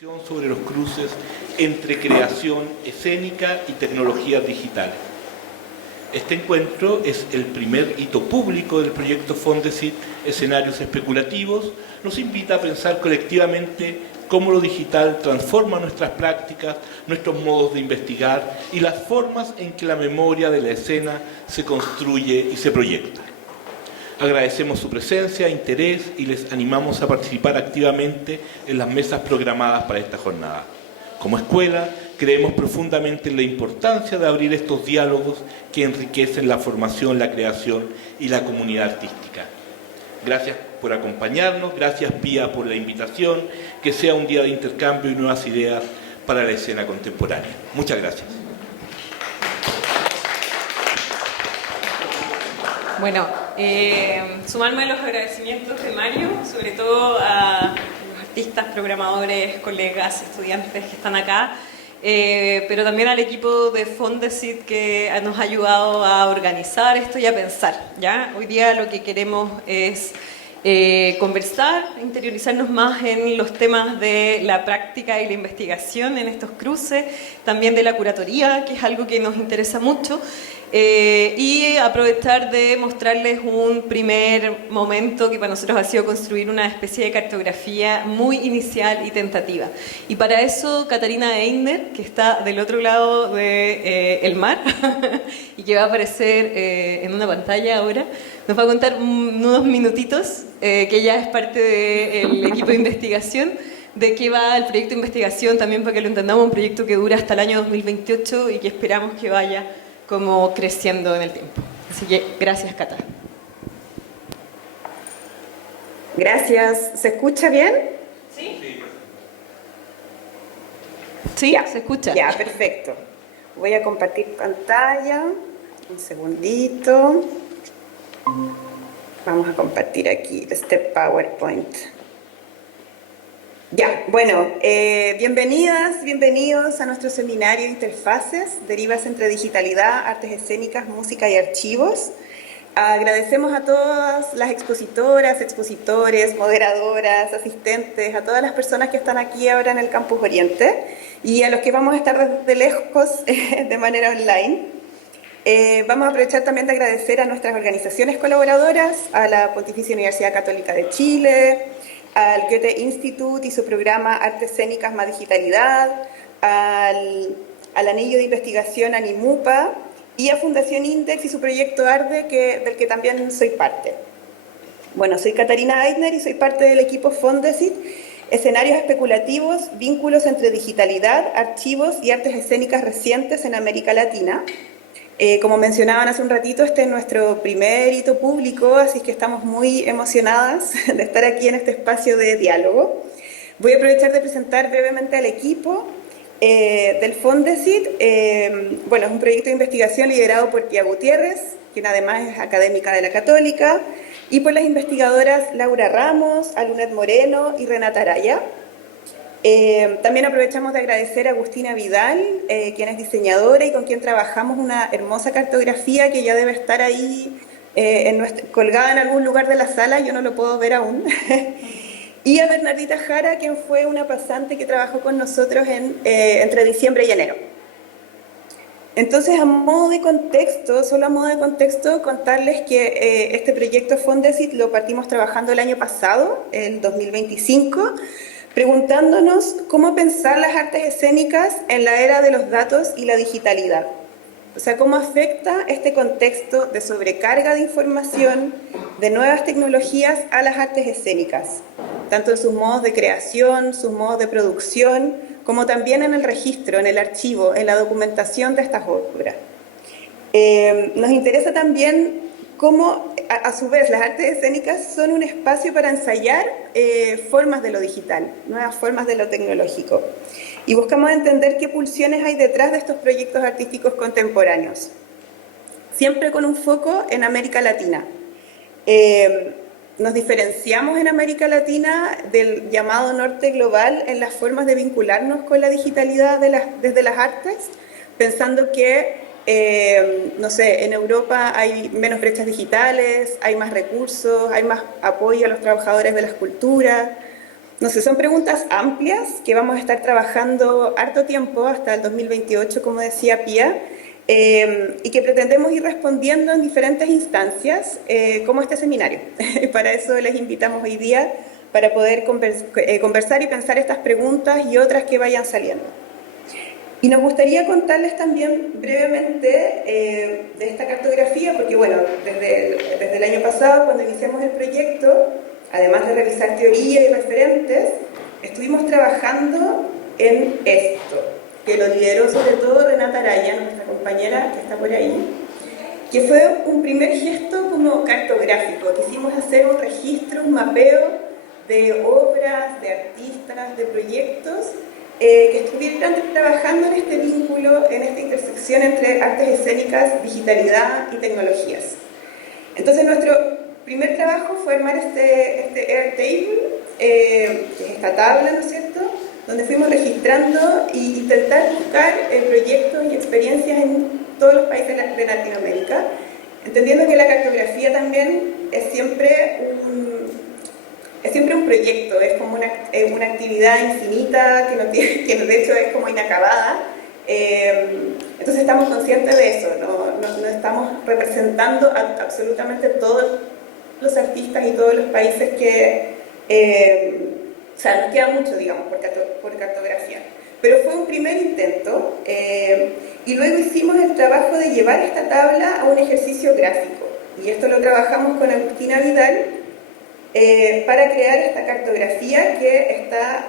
Sobre los cruces entre creación escénica y tecnologías digitales. Este encuentro es el primer hito público del proyecto Fondesit Escenarios Especulativos. Nos invita a pensar colectivamente cómo lo digital transforma nuestras prácticas, nuestros modos de investigar y las formas en que la memoria de la escena se construye y se proyecta. Agradecemos su presencia, interés y les animamos a participar activamente en las mesas programadas para esta jornada. Como escuela, creemos profundamente en la importancia de abrir estos diálogos que enriquecen la formación, la creación y la comunidad artística. Gracias por acompañarnos, gracias Pía por la invitación, que sea un día de intercambio y nuevas ideas para la escena contemporánea. Muchas gracias. Bueno, sumarme a los agradecimientos de Mario, sobre todo a los artistas, programadores, colegas, estudiantes que están acá, pero también al equipo de Fondesit que nos ha ayudado a organizar esto y a pensar, ¿ya? Hoy día lo que queremos es conversar, interiorizarnos más en los temas de la práctica y la investigación en estos cruces, también de la curatoría, que es algo que nos interesa mucho, y aprovechar de mostrarles un primer momento que para nosotros ha sido construir una especie de cartografía muy inicial y tentativa. Y para eso Catarina Einer, que está del otro lado del mar y que va a aparecer en una pantalla ahora, nos va a contar unos minutitos, que ella es parte del equipo de investigación, de qué va el proyecto de investigación, también para que lo entendamos, un proyecto que dura hasta el año 2028 y que esperamos que vaya como creciendo en el tiempo. Así que gracias, Cata. Gracias. ¿Se escucha bien? Sí. Sí, ya, se escucha. Ya, perfecto. Voy a compartir pantalla. Un segundito. Vamos a compartir aquí este PowerPoint. Ya, bueno, bienvenidas, bienvenidos a nuestro seminario Interfaces, Derivas entre Digitalidad, Artes Escénicas, Música y Archivos. Agradecemos a todas las expositoras, expositores, moderadoras, asistentes, a todas las personas que están aquí ahora en el Campus Oriente y a los que vamos a estar desde lejos de manera online. Vamos a aprovechar también de agradecer a nuestras organizaciones colaboradoras, a la Pontificia Universidad Católica de Chile, al Goethe Institut y su programa Artes Escénicas más Digitalidad, al Anillo de Investigación Animupa y a Fundación Index y su proyecto ARDE, del que también soy parte. Bueno, soy Catarina Einer y soy parte del equipo Fondesit, Escenarios Especulativos, Vínculos entre Digitalidad, Archivos y Artes Escénicas Recientes en América Latina. Como mencionaban hace un ratito, este es nuestro primer hito público, así que estamos muy emocionadas de estar aquí en este espacio de diálogo. Voy a aprovechar de presentar brevemente al equipo del Fondesit. Bueno, es un proyecto de investigación liderado por Pía Gutiérrez, quien además es académica de la Católica, y por las investigadoras Laura Ramos, Alunet Moreno y Renata Araya. También aprovechamos de agradecer a Agustina Vidal, quien es diseñadora y con quien trabajamos una hermosa cartografía que ya debe estar ahí colgada en algún lugar de la sala, yo no lo puedo ver aún. Y a Bernardita Jara, quien fue una pasante que trabajó con nosotros entre diciembre y enero. Entonces, a modo de contexto, solo a modo de contexto, contarles que este proyecto Fondesit lo partimos trabajando el año pasado, el 2025, preguntándonos cómo pensar las artes escénicas en la era de los datos y la digitalidad. O sea, cómo afecta este contexto de sobrecarga de información, de nuevas tecnologías a las artes escénicas, tanto en sus modos de creación, sus modos de producción, como también en el registro, en el archivo, en la documentación de estas obras. Nos interesa también cómo, a su vez, las artes escénicas son un espacio para ensayar formas de lo digital, nuevas formas de lo tecnológico. Y buscamos entender qué pulsiones hay detrás de estos proyectos artísticos contemporáneos, siempre con un foco en América Latina. Nos diferenciamos en América Latina del llamado norte global en las formas de vincularnos con la digitalidad desde las artes, pensando que no sé, en Europa hay menos brechas digitales, hay más recursos, hay más apoyo a los trabajadores de las culturas. No sé, son preguntas amplias que vamos a estar trabajando harto tiempo, hasta el 2028, como decía Pía, y que pretendemos ir respondiendo en diferentes instancias, como este seminario. Para eso les invitamos hoy día, para poder conversar y pensar estas preguntas y otras que vayan saliendo. Y nos gustaría contarles también brevemente de esta cartografía, porque bueno, desde el año pasado, cuando iniciamos el proyecto, además de revisar teoría y referentes, estuvimos trabajando en esto, que lo lideró sobre todo Renata Araya, nuestra compañera que está por ahí, que fue un primer gesto como cartográfico. Quisimos hacer un registro, un mapeo de obras, de artistas, de proyectos, que estuvieran trabajando en este vínculo, en esta intersección entre artes escénicas, digitalidad y tecnologías. Entonces nuestro primer trabajo fue armar este Airtable, que es esta tabla, ¿no es cierto?, donde fuimos registrando e intentar buscar proyectos y experiencias en todos los países de Latinoamérica, entendiendo que la cartografía también es siempre un proyecto, es como una actividad infinita que de hecho es como inacabada. Entonces estamos conscientes de eso, no estamos representando absolutamente todos los artistas y todos los países que... o sea, nos queda mucho, digamos, por cartografía. Pero fue un primer intento, y luego hicimos el trabajo de llevar esta tabla a un ejercicio gráfico. Y esto lo trabajamos con Agustina Vidal, para crear esta cartografía que está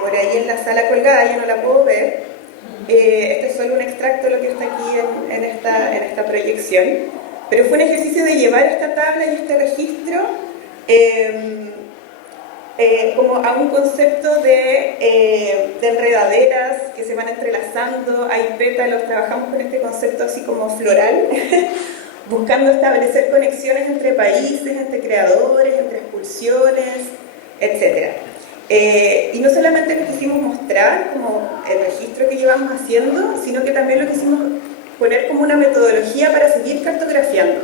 por ahí en la sala colgada. Ya no la puedo ver. Este es solo un extracto de lo que está aquí en esta proyección. Pero fue un ejercicio de llevar esta tabla y este registro como a un concepto de enredaderas que se van entrelazando, hay pétalos, trabajamos con este concepto así como floral, buscando establecer conexiones entre países, entre creadores, entre expulsiones, etc. Y no solamente lo quisimos mostrar como el registro que llevamos haciendo, sino que también lo quisimos poner como una metodología para seguir cartografiando.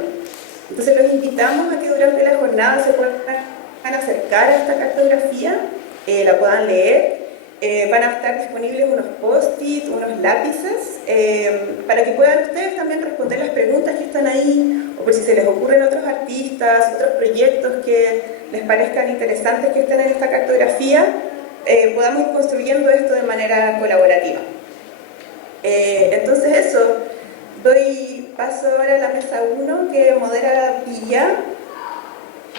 Entonces los invitamos a que durante la jornada se puedan acercar a esta cartografía, la puedan leer. Van a estar disponibles unos post-it, unos lápices, para que puedan ustedes también responder las preguntas que están ahí, o por si se les ocurren otros artistas, otros proyectos que les parezcan interesantes que estén en esta cartografía, podamos ir construyendo esto de manera colaborativa. Entonces eso, doy paso ahora a la mesa 1 que modera Pía,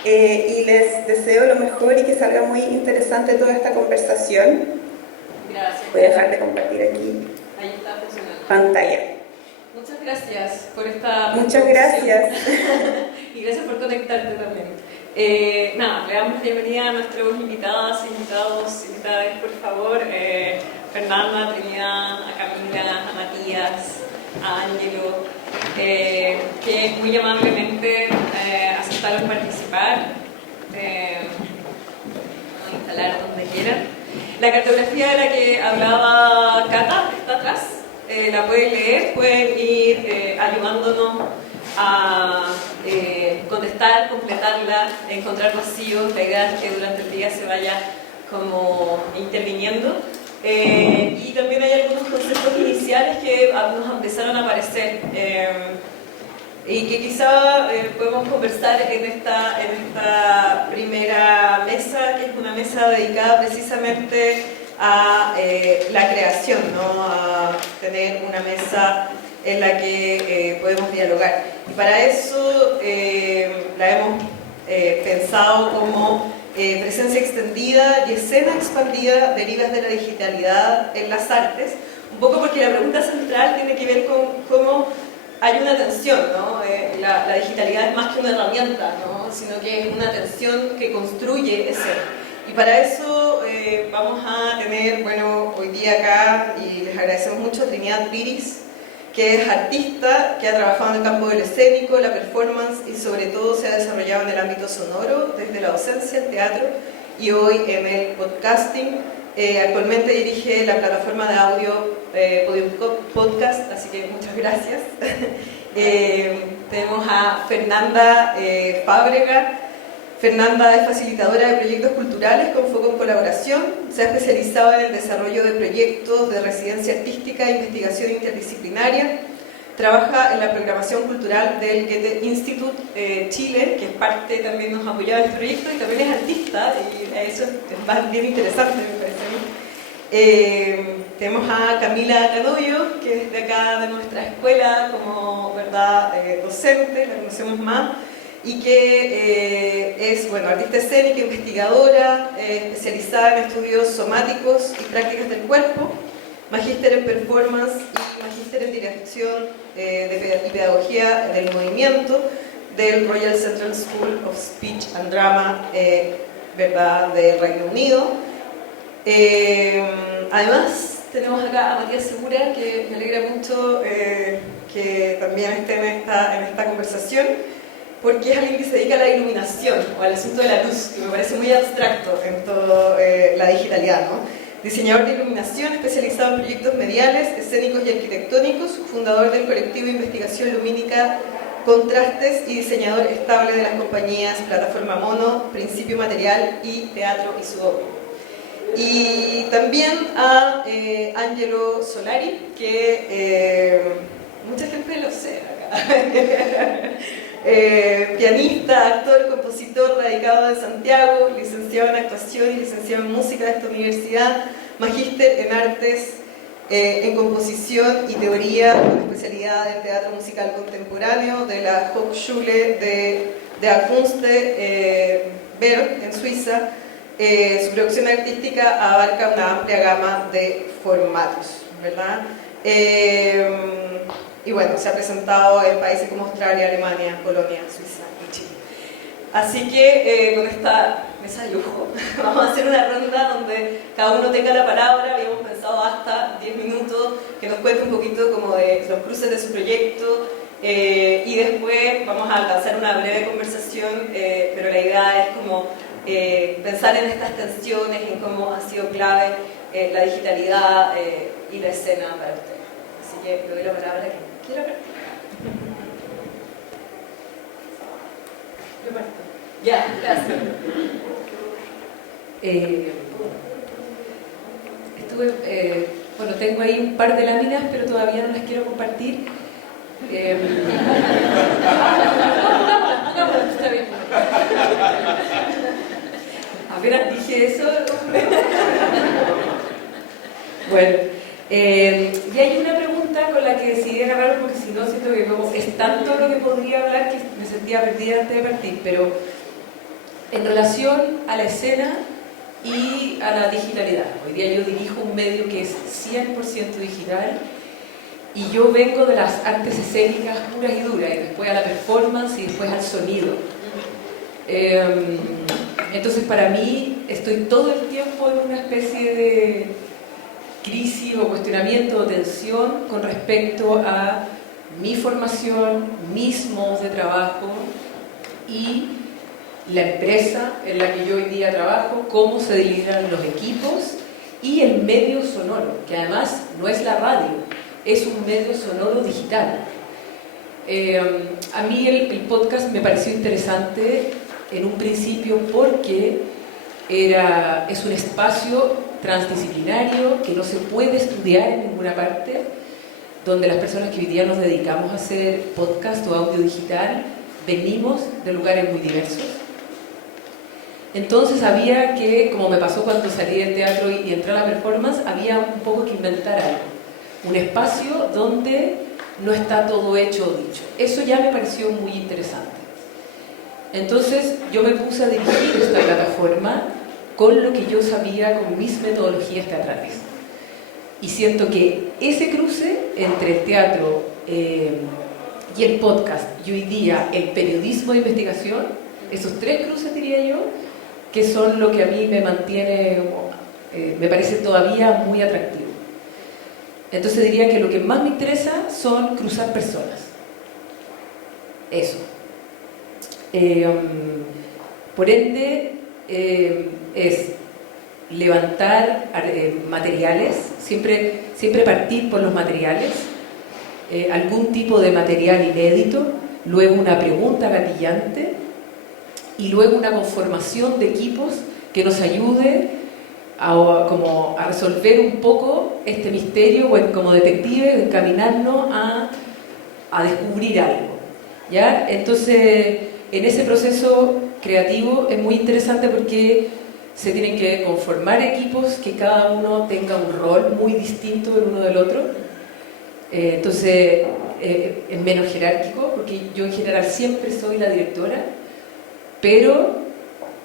y les deseo lo mejor y que salga muy interesante toda esta conversación. Gracias. Voy a dejar de compartir aquí Ahí está funcionando. pantalla. Muchas gracias por esta... Muchas gracias. Y gracias por conectarte también. Nada, le damos la bienvenida a nuestros invitadas, invitados, invitadas, por favor. Fernanda, Trinidad, a Camila, a Matías, a Ángelo, que muy amablemente aceptaron participar, instalar donde quieran. La cartografía de la que hablaba Cata está atrás, la pueden leer, pueden ir ayudándonos a contestar, completarla, encontrar vacíos. La idea es que durante el día se vaya como interviniendo. Y también hay algunos conceptos iniciales que nos empezaron a aparecer y que quizá podemos conversar en esta primera mesa, que es una mesa dedicada precisamente a la creación, ¿no? A tener una mesa en la que podemos dialogar. Y para eso la hemos pensado como presencia extendida y escena expandida derivadas de la digitalidad en las artes, un poco porque la pregunta central tiene que ver con cómo hay una tensión, ¿no? La digitalidad es más que una herramienta, ¿no? Sino que es una tensión que construye escena. Y para eso vamos a tener, bueno, hoy día acá, y les agradecemos mucho, a Trinidad Piris, que es artista, que ha trabajado en el campo del escénico, la performance y sobre todo se ha desarrollado en el ámbito sonoro, desde la docencia, el teatro y hoy en el podcasting. Actualmente dirige la plataforma de audio Podium Podcast, así que muchas gracias. Tenemos a Fernanda Fábrega. Fernanda es facilitadora de proyectos culturales con foco en colaboración, se ha especializado en el desarrollo de proyectos de residencia artística e investigación interdisciplinaria, trabaja en la programación cultural del Goethe Institut Chile, que es parte, también nos apoya en este proyecto, y también es artista, y eso es bien interesante, me parece a mí. Tenemos a Camila Canovio, que es de acá de nuestra escuela como docente, la conocemos más, y que es artista escénica, investigadora, especializada en estudios somáticos y prácticas del cuerpo, magíster en performance y magíster en dirección y pedagogía del movimiento del Royal Central School of Speech and Drama del Reino Unido. Además tenemos acá a Matías Segura, que me alegra mucho que también esté en esta conversación, porque es alguien que se dedica a la iluminación o al asunto de la luz, que me parece muy abstracto en toda la digitalidad, ¿no? Diseñador de iluminación, especializado en proyectos mediales, escénicos y arquitectónicos, fundador del colectivo de investigación lumínica Contrastes y diseñador estable de las compañías Plataforma Mono, Principio Material y Teatro y su obra. Y también a Angelo Solari, que mucha gente lo sé acá. Pianista, actor, compositor, radicado en Santiago, licenciado en actuación y licenciado en música de esta universidad, magíster en artes, en composición y teoría, con especialidad en teatro musical contemporáneo de la Hochschule der Künste Bern en Suiza. Su producción artística abarca una amplia gama de formatos, ¿verdad? Y bueno, se ha presentado en países como Australia, Alemania, Polonia, Suiza y Chile. Así que con esta mesa de lujo vamos a hacer una ronda donde cada uno tenga la palabra. Habíamos pensado hasta 10 minutos, que nos cuente un poquito como de los cruces de su proyecto, y después vamos a alcanzar una breve conversación, pero la idea es como pensar en estas tensiones, en cómo ha sido clave la digitalidad y la escena para ustedes. Así que le doy la palabra a quien quiera partir. Yo parto. Ya, gracias. Tengo ahí un par de láminas, pero todavía no las quiero compartir. Está bien. Apenas dije eso. Bueno, y hay una pregunta con la que decidí agarrar, porque si no siento que como es tanto lo que podría hablar que me sentía perdida antes de partir, pero en relación a la escena y a la digitalidad. Hoy día yo dirijo un medio que es 100% digital, y yo vengo de las artes escénicas puras y duras, y después a la performance y después al sonido. Entonces para mí estoy todo el tiempo en una especie de crisis o cuestionamiento o tensión con respecto a mi formación, mis modos de trabajo y la empresa en la que yo hoy día trabajo, cómo se delinean los equipos y el medio sonoro, que además no es la radio, es un medio sonoro digital. A mí el podcast me pareció interesante en un principio porque es un espacio transdisciplinario que no se puede estudiar en ninguna parte, donde las personas que hoy día nos dedicamos a hacer podcast o audio digital venimos de lugares muy diversos. Entonces había que, como me pasó cuando salí del teatro y entré a la performance, había un poco que inventar algo, un espacio donde no está todo hecho o dicho. Eso ya me pareció muy interesante. Entonces yo me puse a dirigir esta plataforma con lo que yo sabía, con mis metodologías teatrales. Y siento que ese cruce entre el teatro y el podcast, y hoy día el periodismo de investigación, esos tres cruces, diría yo, que son lo que a mí me mantiene, me parece todavía muy atractivo. Entonces diría que lo que más me interesa son cruzar personas. Eso. Por ende, es levantar materiales, siempre partir por los materiales, algún tipo de material inédito, luego una pregunta gatillante y luego una conformación de equipos que nos ayude como a resolver un poco este misterio, o como detective, encaminarnos a descubrir algo, ¿ya? Entonces, en ese proceso creativo es muy interesante porque se tienen que conformar equipos que cada uno tenga un rol muy distinto el uno del otro. Entonces, es menos jerárquico, porque yo en general siempre soy la directora, pero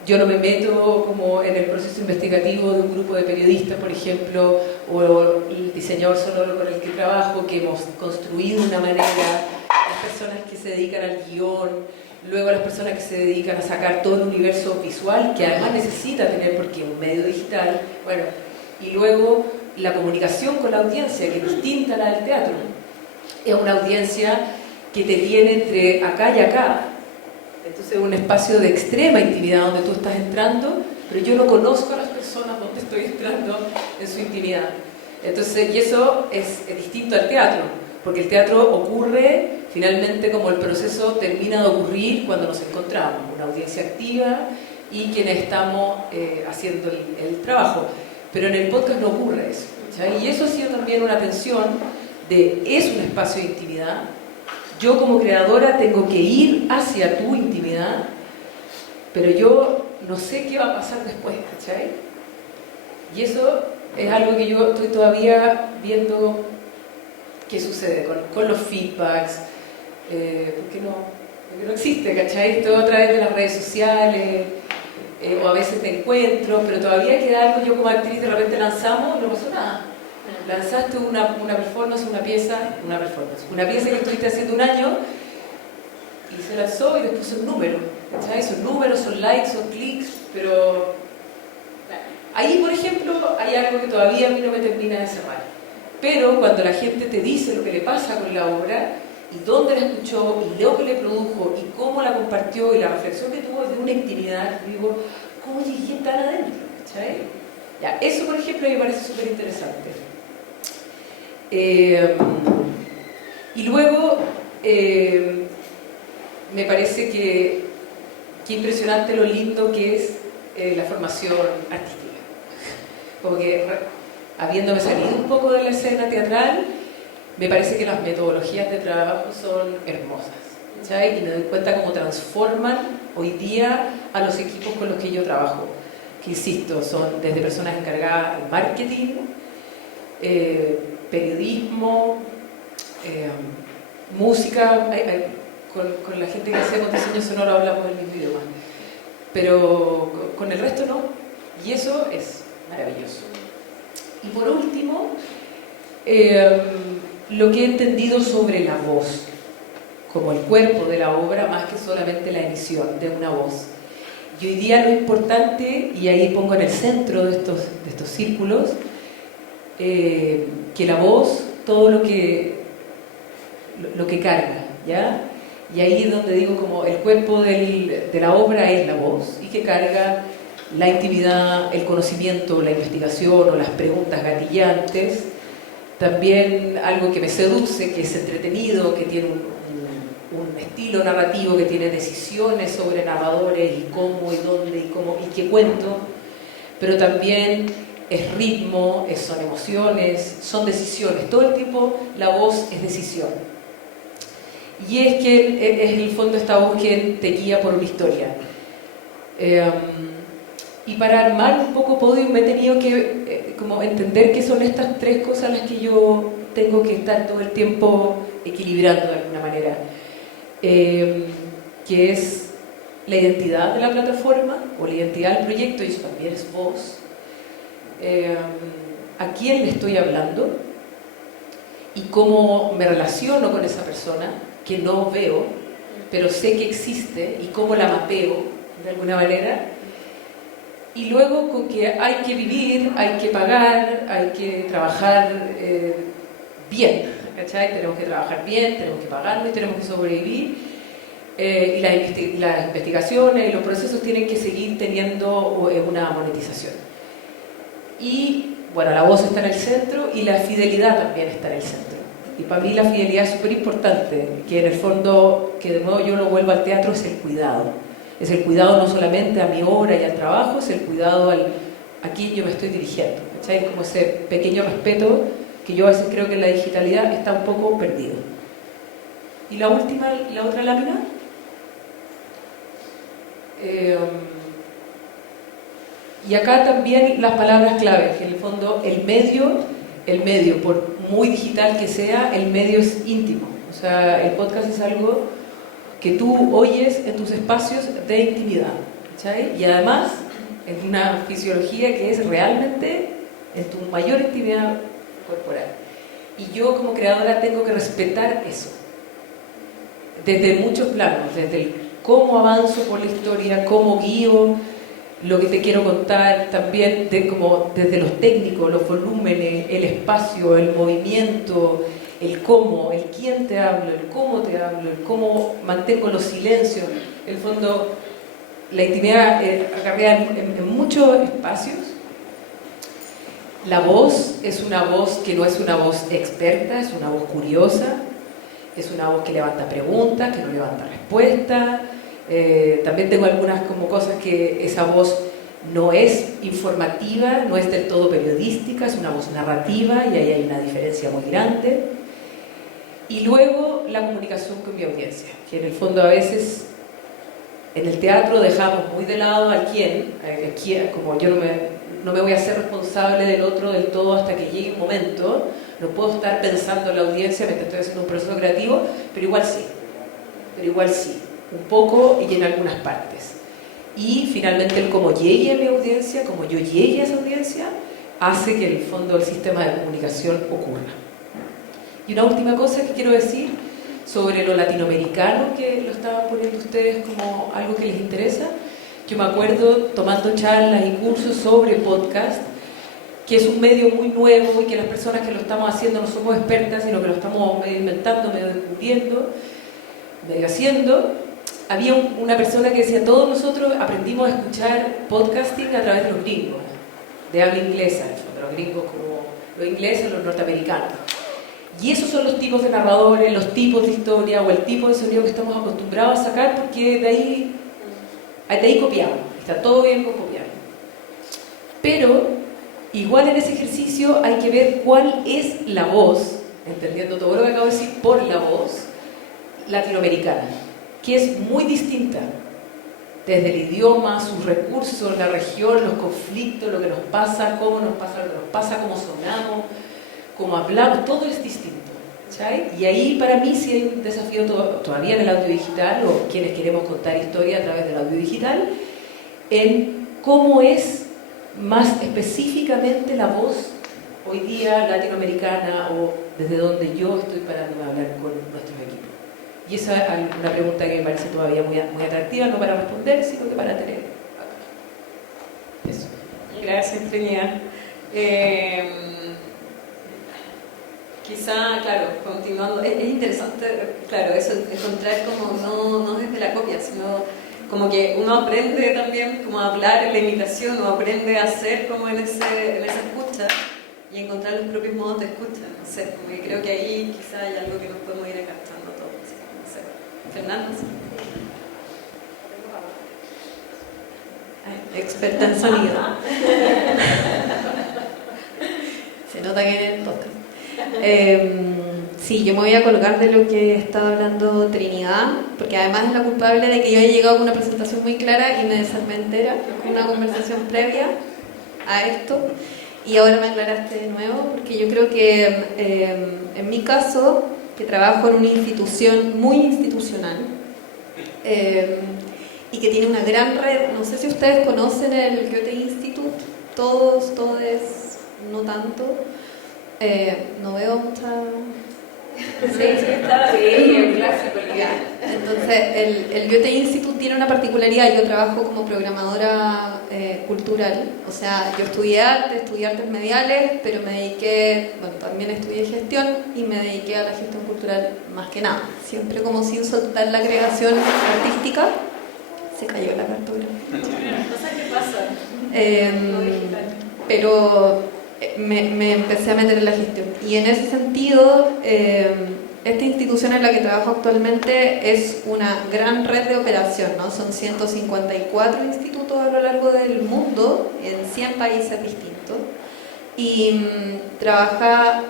yo no me meto como en el proceso investigativo de un grupo de periodistas, por ejemplo, o el diseñador sonoro con el que trabajo, que hemos construido una manera, las personas que se dedican al guión, luego las personas que se dedican a sacar todo el universo visual, que además necesita tener, porque es un medio digital, bueno, y luego la comunicación con la audiencia, que es distinta a la del teatro. Es una audiencia que te tiene entre acá y acá. Entonces es un espacio de extrema intimidad donde tú estás entrando, pero yo no conozco a las personas donde estoy entrando en su intimidad. Entonces, y eso es distinto al teatro, porque el teatro ocurre finalmente como el proceso termina de ocurrir cuando nos encontramos, una audiencia activa y quienes estamos haciendo el trabajo. Pero en el podcast no ocurre eso, ¿sí? Y eso ha sido también una tensión es un espacio de intimidad. Yo como creadora tengo que ir hacia tu intimidad, pero yo no sé qué va a pasar después, ¿cachai? Y eso es algo que yo estoy todavía viendo qué sucede con los feedbacks, porque no existe, ¿cachai? Todo a través de las redes sociales, o a veces te encuentro, pero todavía queda algo. Yo como actriz de repente lanzamos, no pasó nada. Lanzaste una performance, una pieza que estuviste haciendo un año y se lanzó y después son números, ¿sabes? Son números, son likes, son clics, pero ahí, por ejemplo, hay algo que todavía a mí no me termina de cerrar. Pero cuando la gente te dice lo que le pasa con la obra y dónde la escuchó y lo que le produjo y cómo la compartió y la reflexión que tuvo de una intimidad, digo, ¿cómo llegué tan adentro? ¿Sabes? Ya, eso, por ejemplo, me parece súper interesante. Y luego me parece que impresionante lo lindo que es la formación artística. Como que habiéndome salido un poco de la escena teatral, me parece que las metodologías de trabajo son hermosas, ¿sabes? Y me doy cuenta cómo transforman hoy día a los equipos con los que yo trabajo, que insisto, son desde personas encargadas de marketing, periodismo, música. Con la gente que hacemos diseño sonoro hablamos el mismo idioma, pero con el resto no, y eso es maravilloso. Y por último, lo que he entendido sobre la voz como el cuerpo de la obra, más que solamente la emisión de una voz. Y hoy día lo importante, y ahí pongo en el centro de estos círculos, que la voz, todo lo que carga, ¿ya? Y ahí es donde digo como el cuerpo de la obra es la voz, y que carga la intimidad, el conocimiento, la investigación o las preguntas gatillantes. También algo que me seduce, que es entretenido, que tiene un estilo narrativo, que tiene decisiones sobre narradores y cómo y dónde y cómo y qué cuento, pero también es ritmo, son emociones, son decisiones. Todo el tiempo la voz es decisión. Y es que es en el fondo esta voz que te guía por una historia. Y para armar un poco Podium me he tenido que como entender que son estas tres cosas las que yo tengo que estar todo el tiempo equilibrando de alguna manera. Que es la identidad de la plataforma o la identidad del proyecto, y eso también es voz. A quién le estoy hablando y cómo me relaciono con esa persona que no veo, pero sé que existe, y cómo la mapeo de alguna manera. Y luego con que hay que vivir, hay que pagar, hay que trabajar bien, ¿cachai? Tenemos que trabajar bien, tenemos que pagarlo y tenemos que sobrevivir. Y las investigaciones y los procesos tienen que seguir teniendo una monetización. Y bueno, la voz está en el centro y la fidelidad también está en el centro. Y para mí la fidelidad es súper importante, que en el fondo, que de nuevo yo lo vuelvo al teatro, es el cuidado. Es el cuidado no solamente a mi obra y al trabajo, es el cuidado a quién yo me estoy dirigiendo, ¿cachai? Es como ese pequeño respeto que yo a veces creo que en la digitalidad está un poco perdido. Y la otra lámina. Y acá también las palabras claves, que en el fondo el medio, por muy digital que sea, el medio es íntimo. O sea, el podcast es algo que tú oyes en tus espacios de intimidad, ¿cachai? Y además es una fisiología que es realmente en tu mayor intimidad corporal. Y yo como creadora tengo que respetar eso, desde muchos planos, desde el cómo avanzo por la historia, cómo guío lo que te quiero contar, también desde los técnicos, los volúmenes, el espacio, el movimiento, el cómo, el quién te hablo, el cómo te hablo, el cómo mantengo los silencios. En el fondo, la intimidad acarrea en muchos espacios. La voz es una voz que no es una voz experta, es una voz curiosa, es una voz que levanta preguntas, que no levanta respuestas. También tengo algunas como cosas que esa voz no es informativa, no es del todo periodística, es una voz narrativa y ahí hay una diferencia muy grande. Y luego la comunicación con mi audiencia, que en el fondo a veces en el teatro dejamos muy de lado a quién, como yo no me voy a hacer responsable del otro del todo hasta que llegue un momento, no puedo estar pensando en la audiencia mientras estoy haciendo un proceso creativo, pero igual sí, un poco y en algunas partes. Y finalmente el cómo llegue a mi audiencia, cómo yo llegue a esa audiencia, hace que en el fondo el sistema de comunicación ocurra. Y una última cosa que quiero decir sobre lo latinoamericano, que lo estaban poniendo ustedes como algo que les interesa. Yo me acuerdo tomando charlas y cursos sobre podcast, que es un medio muy nuevo y que las personas que lo estamos haciendo no somos expertas, sino que lo estamos medio inventando, medio descubriendo, medio haciendo. Había una persona que decía, todos nosotros aprendimos a escuchar podcasting a través de los gringos, de habla inglesa, los gringos como los ingleses, los norteamericanos. Y esos son los tipos de narradores, los tipos de historia o el tipo de sonido que estamos acostumbrados a sacar, porque de ahí copiamos, está todo bien con copiar. Pero igual en ese ejercicio hay que ver cuál es la voz, entendiendo todo lo que acabo de decir por la voz latinoamericana, que es muy distinta desde el idioma, sus recursos, la región, los conflictos, lo que nos pasa, cómo nos pasa lo que nos pasa, cómo sonamos, cómo hablamos, todo es distinto, ¿sabes? Y ahí para mí sí hay un desafío todavía en el audio digital, o quienes queremos contar historia a través del audio digital, en cómo es más específicamente la voz hoy día latinoamericana o desde donde yo estoy parándome a hablar con nuestros equipos. Y esa es una pregunta que me parece todavía muy atractiva, no para responder, sino que para tener acá. Eso. Gracias, Trinidad. Quizá, claro, continuando, es interesante, claro, eso, encontrar como no desde la copia, sino como que uno aprende también como a hablar en la imitación, o aprende a hacer como en esa escucha y encontrar los propios modos de escucha, no sé, como que creo que ahí quizá hay algo que nos podemos ir captando todos, no sé. Fernando, ¿sí? Experta en sonido. Se nota que en el podcast. Sí, yo me voy a colgar de lo que estaba hablando Trinidad, porque además es la culpable de que yo haya llegado con una presentación muy clara y me desarmé entera, con una conversación previa a esto, y ahora me aclaraste de nuevo, porque yo creo que en mi caso, que trabajo en una institución muy institucional, y que tiene una gran red, no sé si ustedes conocen el Goethe Institut, todos, no tanto. No veo mucha... Sí, está bien, el clásico. Entonces, el Goethe Institut tiene una particularidad. Yo trabajo como programadora cultural. O sea, yo estudié artes mediales, pero me dediqué, también estudié gestión y me dediqué a la gestión cultural más que nada. Siempre como sin soltar la creación artística. Se cayó la cartografía. No sé qué pasa. Pero... Me empecé a meter en la gestión y en ese sentido esta institución en la que trabajo actualmente es una gran red de operación, ¿no? Son 154 institutos a lo largo del mundo, en 100 países distintos, y trabaja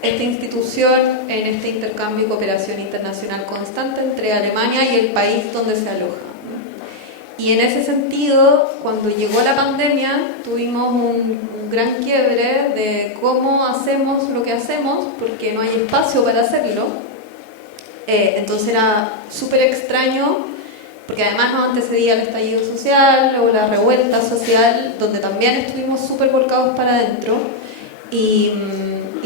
esta institución en este intercambio y cooperación internacional constante entre Alemania y el país donde se aloja. Y en ese sentido, cuando llegó la pandemia, tuvimos un gran quiebre de cómo hacemos lo que hacemos, porque no hay espacio para hacerlo. Entonces era súper extraño, porque además nos antecedía el estallido social o la revuelta social, donde también estuvimos súper volcados para adentro. Y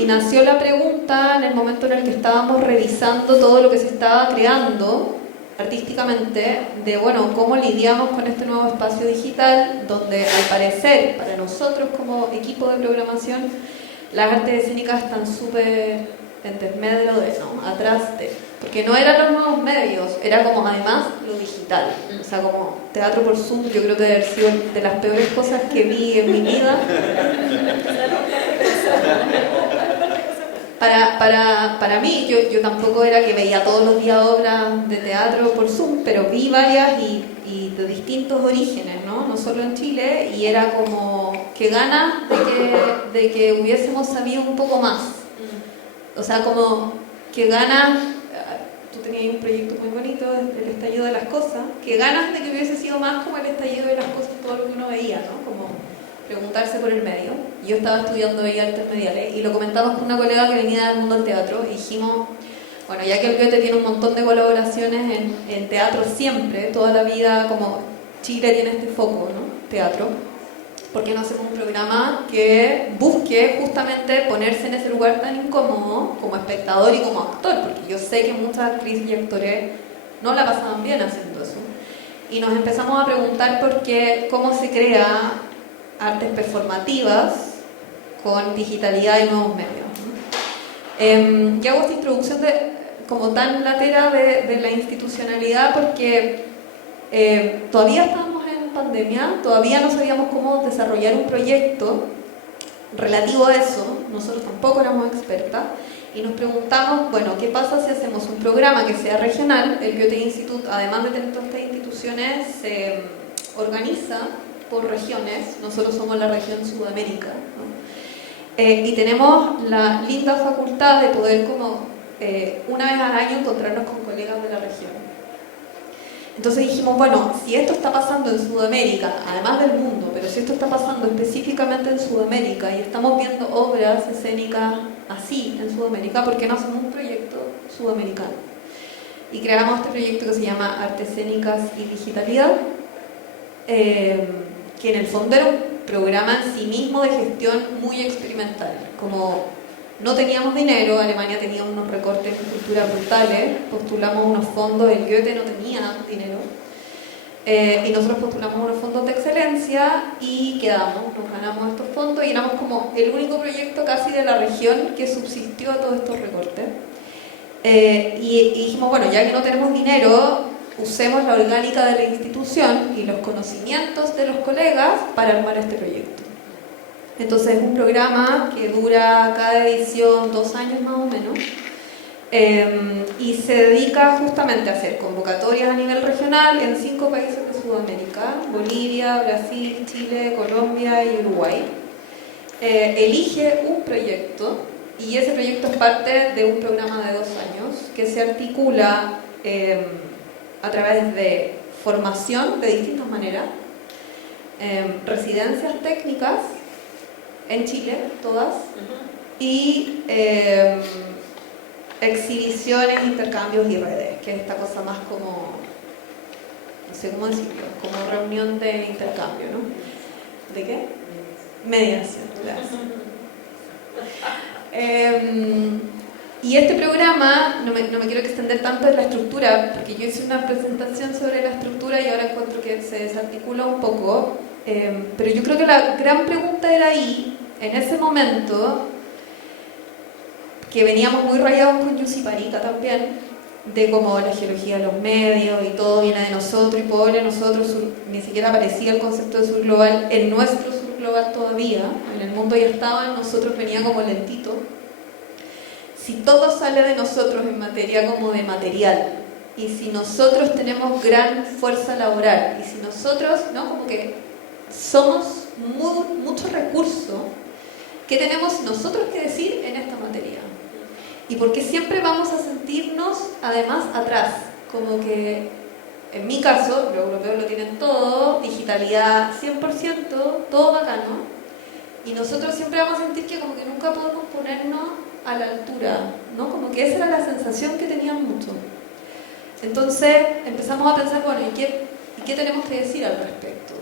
nació la pregunta en el momento en el que estábamos revisando todo lo que se estaba creando artísticamente, de bueno, cómo lidiamos con este nuevo espacio digital, donde al parecer, para nosotros como equipo de programación, las artes escénicas están súper en desmedro de, ¿no? Atrás de, porque no eran los nuevos medios, era como además lo digital, o sea, como teatro por Zoom, yo creo que debe haber sido de las peores cosas que vi en mi vida. Para mí, yo tampoco era que veía todos los días obras de teatro por Zoom, pero vi varias y de distintos orígenes, ¿no? No solo en Chile, y era como que ganas de que hubiésemos sabido un poco más. O sea, como que ganas, tú tenías un proyecto muy bonito, el estallido de las cosas, que ganas de que hubiese sido más como el estallido de las cosas, todo lo que uno veía, ¿no? Como preguntarse por el medio. Yo estaba estudiando ahí artes mediales y lo comentamos con una colega que venía del mundo del teatro y dijimos, bueno, ya que el Goethe tiene un montón de colaboraciones en teatro siempre, toda la vida, como Chile tiene este foco, ¿no? Teatro, ¿por qué no hacemos un programa que busque justamente ponerse en ese lugar tan incómodo como espectador y como actor? Porque yo sé que muchas actrices y actores no la pasaban bien haciendo eso. Y nos empezamos a preguntar por qué, cómo se crea artes performativas con digitalidad y nuevos medios. Y hago esta introducción como tan latera de la institucionalidad porque todavía estábamos en pandemia, todavía no sabíamos cómo desarrollar un proyecto relativo a eso, nosotros tampoco éramos expertas, y nos preguntamos, bueno, ¿qué pasa si hacemos un programa que sea regional? El Goethe Institut, además de tener todas estas instituciones, se organiza por regiones, nosotros somos la región Sudamérica, ¿no? Y tenemos la linda facultad de poder como una vez al año encontrarnos con colegas de la región. Entonces dijimos, bueno, si esto está pasando en Sudamérica, además del mundo, pero si esto está pasando específicamente en Sudamérica y estamos viendo obras escénicas así en Sudamérica, ¿por qué no hacemos un proyecto sudamericano? Y creamos este proyecto que se llama Artes Escénicas y Digitalidad, que en el fondo era un programa en sí mismo de gestión muy experimental. Como no teníamos dinero, Alemania tenía unos recortes en cultura brutales, postulamos unos fondos, el Goethe no tenía dinero, y nosotros postulamos unos fondos de excelencia y quedamos, nos ganamos estos fondos y éramos como el único proyecto casi de la región que subsistió a todos estos recortes. Y dijimos, bueno, ya que no tenemos dinero, usemos la orgánica de la institución y los conocimientos de los colegas para armar este proyecto. Entonces es un programa que dura cada edición 2 años más o menos, y se dedica justamente a hacer convocatorias a nivel regional en 5 países de Sudamérica: Bolivia, Brasil, Chile, Colombia y Uruguay. Elige un proyecto y ese proyecto es parte de un programa de 2 años que se articula a través de formación de distintas maneras, residencias técnicas en Chile, todas, y exhibiciones, intercambios y redes, que es esta cosa más como, no sé cómo decirlo, como reunión de intercambio, ¿no? ¿De qué? Mediación, gracias. Y este programa, no me quiero extender tanto en la estructura, porque yo hice una presentación sobre la estructura y ahora encuentro que se desarticula un poco, pero yo creo que la gran pregunta era ahí, en ese momento, que veníamos muy rayados con Jussi Parica también, de cómo la geología de los medios y todo viene de nosotros, y pobre nosotros, ni siquiera aparecía el concepto de sur global en nuestro sur global todavía, en el mundo ya estaba, en nosotros venía como lentito. si todo sale de nosotros en materia como de material, y si nosotros tenemos gran fuerza laboral, y si nosotros, ¿no? Como que somos mucho recurso, ¿qué tenemos nosotros que decir en esta materia? Y porque siempre vamos a sentirnos, además, atrás, como que, en mi caso, los europeos lo tienen todo, digitalidad 100%, todo bacano, y nosotros siempre vamos a sentir que como que nunca podemos ponernos a la altura, ¿no? Como que esa era la sensación que tenían mucho. Entonces empezamos a pensar, bueno, ¿y qué tenemos que decir al respecto?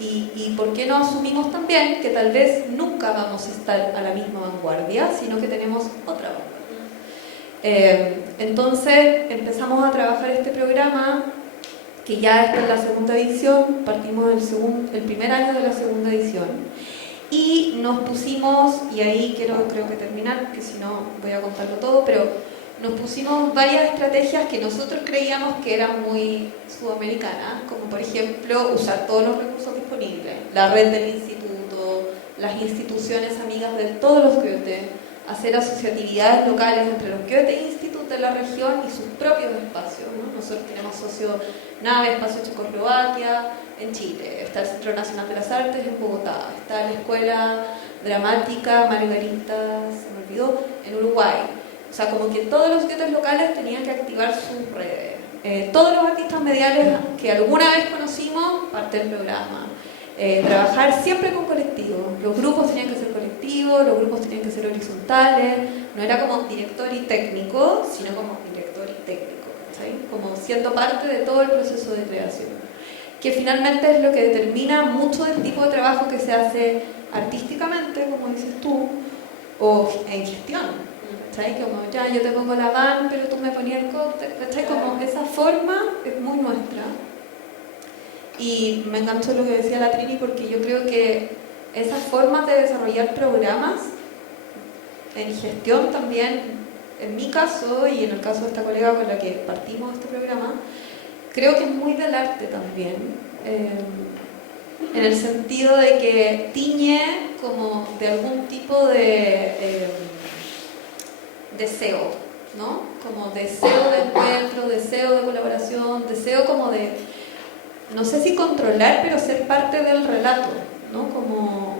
Y por qué no asumimos también que tal vez nunca vamos a estar a la misma vanguardia, sino que tenemos otra vanguardia. Entonces empezamos a trabajar este programa, que ya está en la segunda edición, partimos el primer año de la segunda edición, y nos pusimos, y ahí creo que terminar, porque si no voy a contarlo todo, pero nos pusimos varias estrategias que nosotros creíamos que eran muy sudamericanas, como por ejemplo usar todos los recursos disponibles, la red del instituto, las instituciones amigas de todos los Goethe, hacer asociatividades locales entre los Goethe Institut de la región y sus propios espacios, ¿no? Nosotros tenemos socio NAVE, Espacio Checoslovaquia en Chile, está el Centro Nacional de las Artes en Bogotá, está la Escuela Dramática Margarita, se me olvidó, en Uruguay. O sea, como que todos los Goethe locales tenían que activar sus redes. Todos los artistas mediales que alguna vez conocimos, parte del programa. Trabajar siempre con colectivos. Los grupos tenían que ser colectivos, los grupos tenían que ser horizontales. No era como director y técnico, sino como director y técnico, ¿sí? Como siendo parte de todo el proceso de creación. Que finalmente es lo que determina mucho del tipo de trabajo que se hace artísticamente, como dices tú, o en gestión. ¿Cachai? Como ya yo te pongo la van, pero tú me ponías el cóctel, ¿cachai? Como esa forma es muy nuestra. Y me enganchó lo que decía la Trini, porque yo creo que esas formas de desarrollar programas en gestión también, en mi caso y en el caso de esta colega con la que partimos este programa, creo que es muy del arte también, en el sentido de que tiñe como de algún tipo de deseo, ¿no? Como deseo de encuentro, deseo de colaboración, deseo como de, no sé si controlar, pero ser parte del relato, ¿no? Como,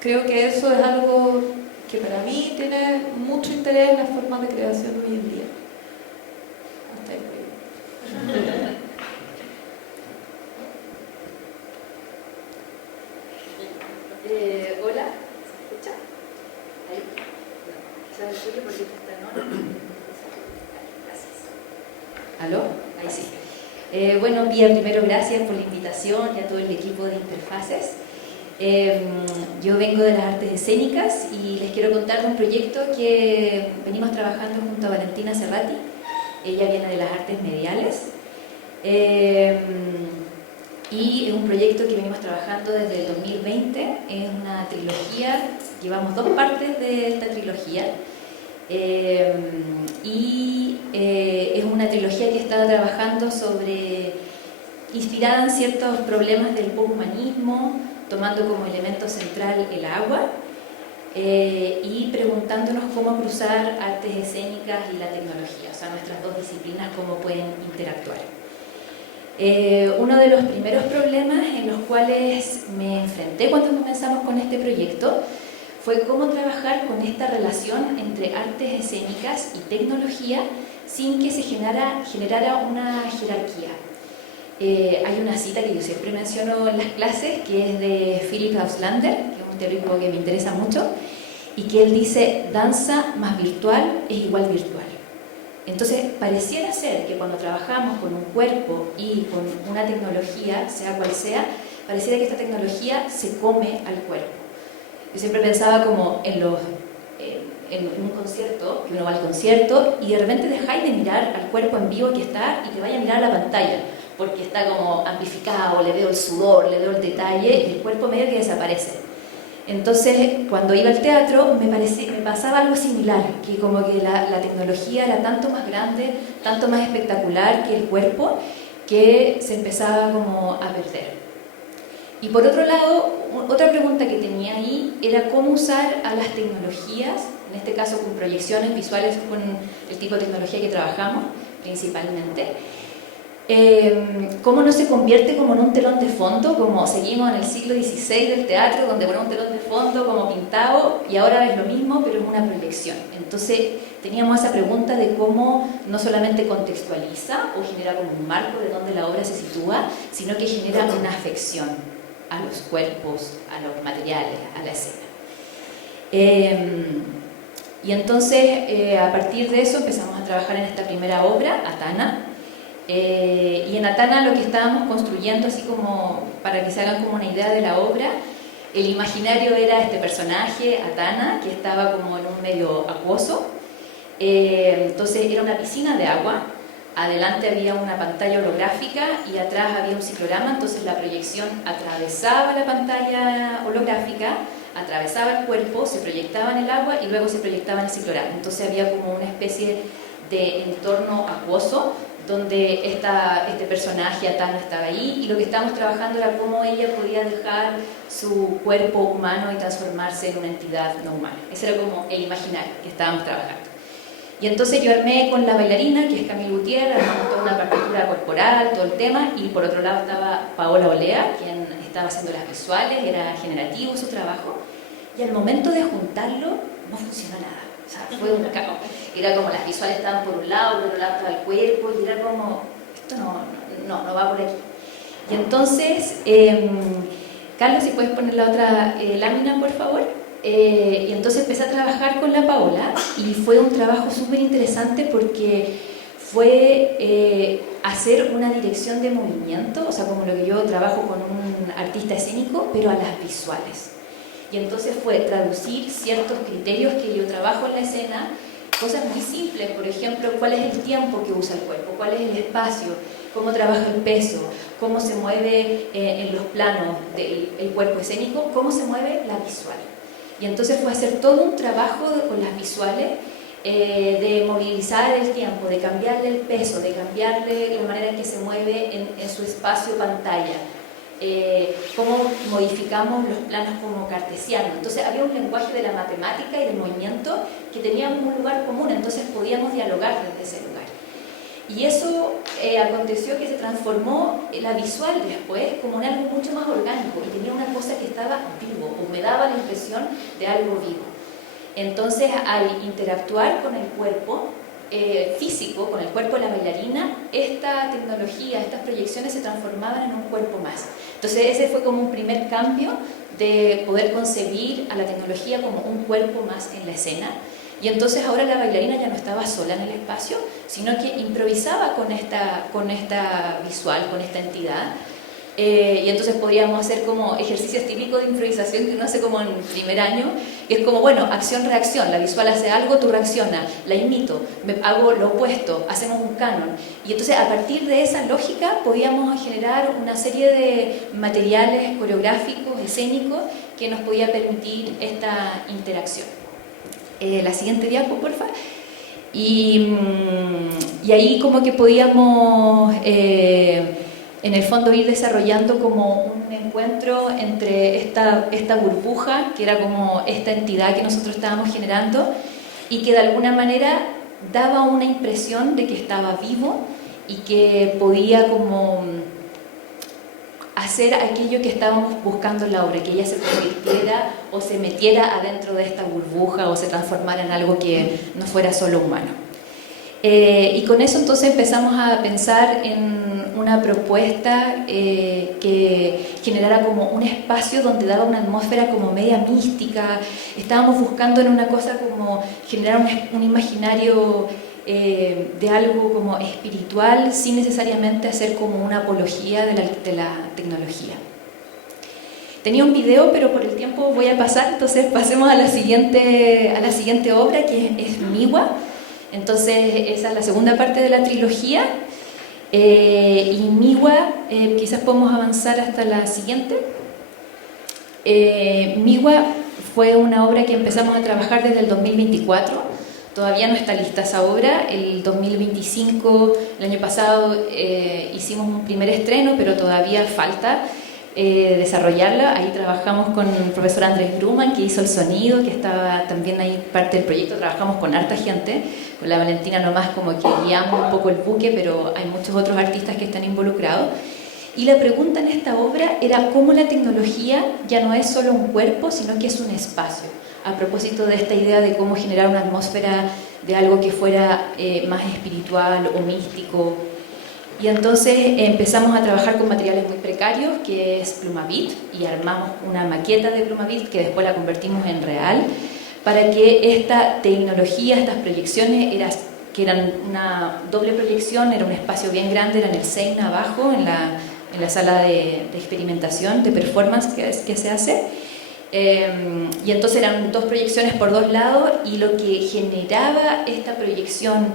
creo que eso es algo que para mí tiene mucho interés en las formas de creación hoy en día. Hasta ahí. Hola, ¿se escucha? Ahí. ¿Sabes qué? Porque está Gracias. ¿Aló? Ahí sí. Bueno, Pía, primero gracias por la invitación y a todo el equipo de Interfaces. Yo vengo de las artes escénicas y les quiero contar de un proyecto que venimos trabajando junto a Valentina Serrati. Ella viene de las artes mediales. Y es un proyecto que venimos trabajando desde el 2020, es una trilogía, llevamos 2 partes de esta trilogía, es una trilogía que está trabajando inspirada en ciertos problemas del posthumanismo, tomando como elemento central el agua, y preguntándonos cómo cruzar artes escénicas y la tecnología, o sea, nuestras 2 disciplinas, cómo pueden interactuar. Uno de los primeros problemas en los cuales me enfrenté cuando comenzamos con este proyecto fue cómo trabajar con esta relación entre artes escénicas y tecnología sin que se generara una jerarquía. Hay una cita que yo siempre menciono en las clases, que es de Philip Auslander, que es un teórico que me interesa mucho, y que él dice: danza más virtual es igual virtual. Entonces, pareciera ser que cuando trabajamos con un cuerpo y con una tecnología, sea cual sea, pareciera que esta tecnología se come al cuerpo. Yo siempre pensaba como en un concierto, que uno va al concierto y de repente dejáis de mirar al cuerpo en vivo que está y te vaya a mirar a la pantalla, porque está como amplificado, le veo el sudor, le veo el detalle y el cuerpo medio que desaparece. Entonces, cuando iba al teatro, me pasaba algo similar, que como que la tecnología era tanto más grande, tanto más espectacular que el cuerpo, que se empezaba como a perder. Y por otro lado, otra pregunta que tenía ahí era cómo usar a las tecnologías, en este caso con proyecciones visuales, con el tipo de tecnología que trabajamos principalmente, cómo no se convierte como en un telón de fondo, como seguimos en el siglo XVI del teatro, donde ponemos un telón de fondo como pintado, y ahora es lo mismo, pero es una proyección. Entonces teníamos esa pregunta de cómo no solamente contextualiza o genera como un marco de donde la obra se sitúa, sino que genera una afección a los cuerpos, a los materiales, a la escena. Y entonces, a partir de eso empezamos a trabajar en esta primera obra, Atana. Y en Atana lo que estábamos construyendo, así como para que se hagan como una idea de la obra, el imaginario era este personaje, Atana, que estaba como en un medio acuoso. Entonces era una piscina de agua, adelante había una pantalla holográfica y atrás había un ciclorama, entonces la proyección atravesaba la pantalla holográfica, atravesaba el cuerpo, se proyectaba en el agua y luego se proyectaba en el ciclorama. Entonces había como una especie de entorno acuoso donde este personaje, Atana, estaba ahí, y lo que estábamos trabajando era cómo ella podía dejar su cuerpo humano y transformarse en una entidad no humana. Ese era como el imaginario que estábamos trabajando. Y entonces yo armé con la bailarina, que es Camille Gutiérrez, armamos toda una partitura corporal, todo el tema, y por otro lado estaba Paola Olea, quien estaba haciendo las visuales, era generativo su trabajo, y al momento de juntarlo no funcionó nada. O sea, fue un caos. Era como las visuales estaban por un lado, por otro lado estaba el cuerpo, y era como, esto no va por aquí. Y entonces, Carlos, si puedes poner la otra lámina, por favor. Y entonces empecé a trabajar con la Paola, y fue un trabajo súper interesante porque fue hacer una dirección de movimiento, o sea, como lo que yo trabajo con un artista escénico, pero a las visuales. Y entonces fue traducir ciertos criterios que yo trabajo en la escena, cosas muy simples, por ejemplo, cuál es el tiempo que usa el cuerpo, cuál es el espacio, cómo trabaja el peso, cómo se mueve en los planos del cuerpo escénico, cómo se mueve la visual. Y entonces fue hacer todo un trabajo con las visuales, de movilizar el tiempo, de cambiarle el peso, de cambiarle la manera en que se mueve en su espacio pantalla. Cómo modificamos los planos como cartesianos. Entonces había un lenguaje de la matemática y del movimiento que teníamos un lugar común, entonces podíamos dialogar desde ese lugar. Y eso aconteció que se transformó la visual después como en algo mucho más orgánico y tenía una cosa que estaba vivo, o me daba la impresión de algo vivo. Entonces, al interactuar con el cuerpo físico, con el cuerpo de la bailarina, esta tecnología, estas proyecciones se transformaban en un cuerpo más. Entonces ese fue como un primer cambio de poder concebir a la tecnología como un cuerpo más en la escena. Y entonces ahora la bailarina ya no estaba sola en el espacio, sino que improvisaba con esta visual, con esta entidad. Y entonces podríamos hacer como ejercicios típicos de improvisación que uno hace como en primer año, que es como, bueno, acción-reacción, la visual hace algo, tú reaccionas, la imito, hago lo opuesto, hacemos un canon. Y entonces a partir de esa lógica podíamos generar una serie de materiales coreográficos, escénicos, que nos podía permitir esta interacción. La siguiente diapo, por favor. Y ahí como que podíamos en el fondo ir desarrollando como un encuentro entre esta burbuja, que era como esta entidad que nosotros estábamos generando, y que de alguna manera daba una impresión de que estaba vivo y que podía como hacer aquello que estábamos buscando en la obra, que ella se convirtiera o se metiera adentro de esta burbuja o se transformara en algo que no fuera solo humano. Y con eso entonces empezamos a pensar en una propuesta que generara como un espacio donde daba una atmósfera como media mística. Estábamos buscando en una cosa como generar un imaginario de algo como espiritual sin necesariamente hacer como una apología de la tecnología. Tenía un video, pero por el tiempo voy a pasar, entonces pasemos a la siguiente obra, que es Miwa. Entonces esa es la segunda parte de la trilogía, y Miwa, quizás podemos avanzar hasta la siguiente. Miwa fue una obra que empezamos a trabajar desde el 2024, todavía no está lista esa obra. El 2025, el año pasado, hicimos un primer estreno, pero todavía falta. desarrollarla. Ahí trabajamos con el profesor Andrés Gruman, que hizo el sonido, que estaba también ahí parte del proyecto. Trabajamos con harta gente, con la Valentina nomás como que guiamos un poco el buque, pero hay muchos otros artistas que están involucrados. Y la pregunta en esta obra era cómo la tecnología ya no es solo un cuerpo, sino que es un espacio. A propósito de esta idea de cómo generar una atmósfera de algo que fuera más espiritual o místico. Y entonces empezamos a trabajar con materiales muy precarios, que es Plumavit, y armamos una maqueta de Plumavit que después la convertimos en real, para que esta tecnología, estas proyecciones, que eran una doble proyección, era un espacio bien grande, era en el Seina abajo, en la sala de experimentación, de performance que se hace. Y entonces eran 2 proyecciones por 2 lados, y lo que generaba esta proyección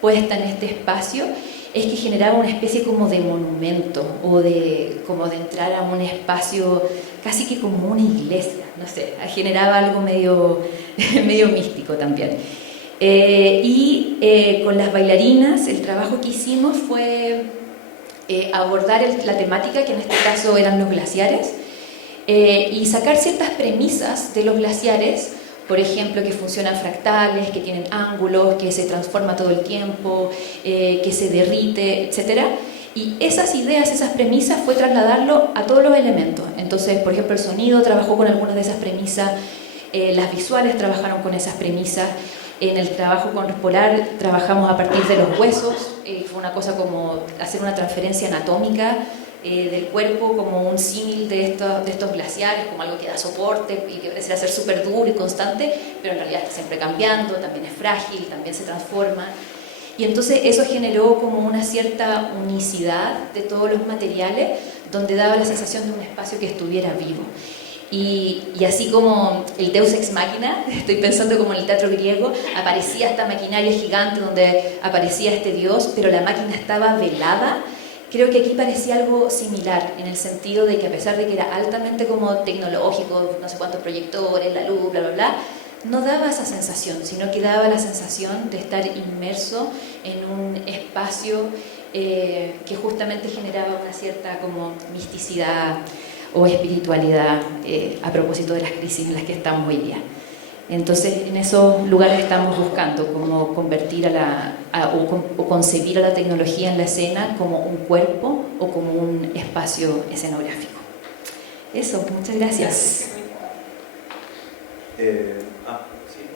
puesta en este espacio es que generaba una especie como de monumento, o como de entrar a un espacio casi que como una iglesia, no sé, generaba algo medio místico también. Con las bailarinas el trabajo que hicimos fue abordar la temática, que en este caso eran los glaciares, y sacar ciertas premisas de los glaciares, por ejemplo, que funcionan fractales, que tienen ángulos, que se transforma todo el tiempo, que se derrite, etc. Y esas ideas, esas premisas, fue trasladarlo a todos los elementos. Entonces, por ejemplo, el sonido trabajó con algunas de esas premisas, las visuales trabajaron con esas premisas. En el trabajo corporal trabajamos a partir de los huesos, fue una cosa como hacer una transferencia anatómica del cuerpo, como un símil de estos glaciares, como algo que da soporte y que parece ser súper duro y constante, pero en realidad está siempre cambiando, también es frágil, también se transforma. Y entonces eso generó como una cierta unicidad de todos los materiales, donde daba la sensación de un espacio que estuviera vivo. Y así como el Deus Ex Machina, estoy pensando como en el teatro griego, aparecía esta maquinaria gigante donde aparecía este dios, pero la máquina estaba velada. Creo que aquí parecía algo similar, en el sentido de que a pesar de que era altamente como tecnológico, no sé cuántos proyectores, la luz, bla, bla, bla, no daba esa sensación, sino que daba la sensación de estar inmerso en un espacio que justamente generaba una cierta como misticidad o espiritualidad a propósito de las crisis en las que estamos hoy día. Entonces, en esos lugares estamos buscando cómo convertir o concebir a la tecnología en la escena como un cuerpo o como un espacio escenográfico. Eso, muchas gracias. Sí,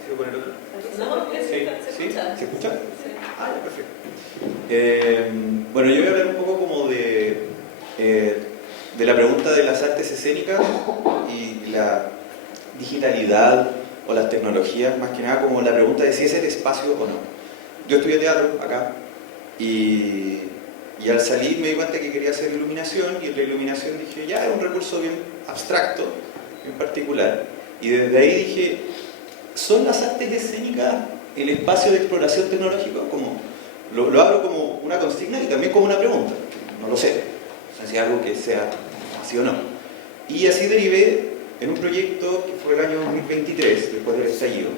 ¿sigo con el otro? No, ¿Se escucha? Sí. Ah, ya, perfecto. Bueno, yo voy a hablar un poco como de la pregunta de las artes escénicas y la digitalidad o las tecnologías, más que nada como la pregunta de si es el espacio o no. Yo estudié teatro acá y al salir me di cuenta que quería hacer iluminación, y en la iluminación dije, ya, es un recurso bien abstracto, bien particular, y desde ahí dije, ¿son las artes escénicas el espacio de exploración tecnológico? Como, lo abro como una consigna y también como una pregunta, no lo sé, no sé si es algo que sea así o no. Y así derivé en un proyecto que fue el año 2023, después del estallido,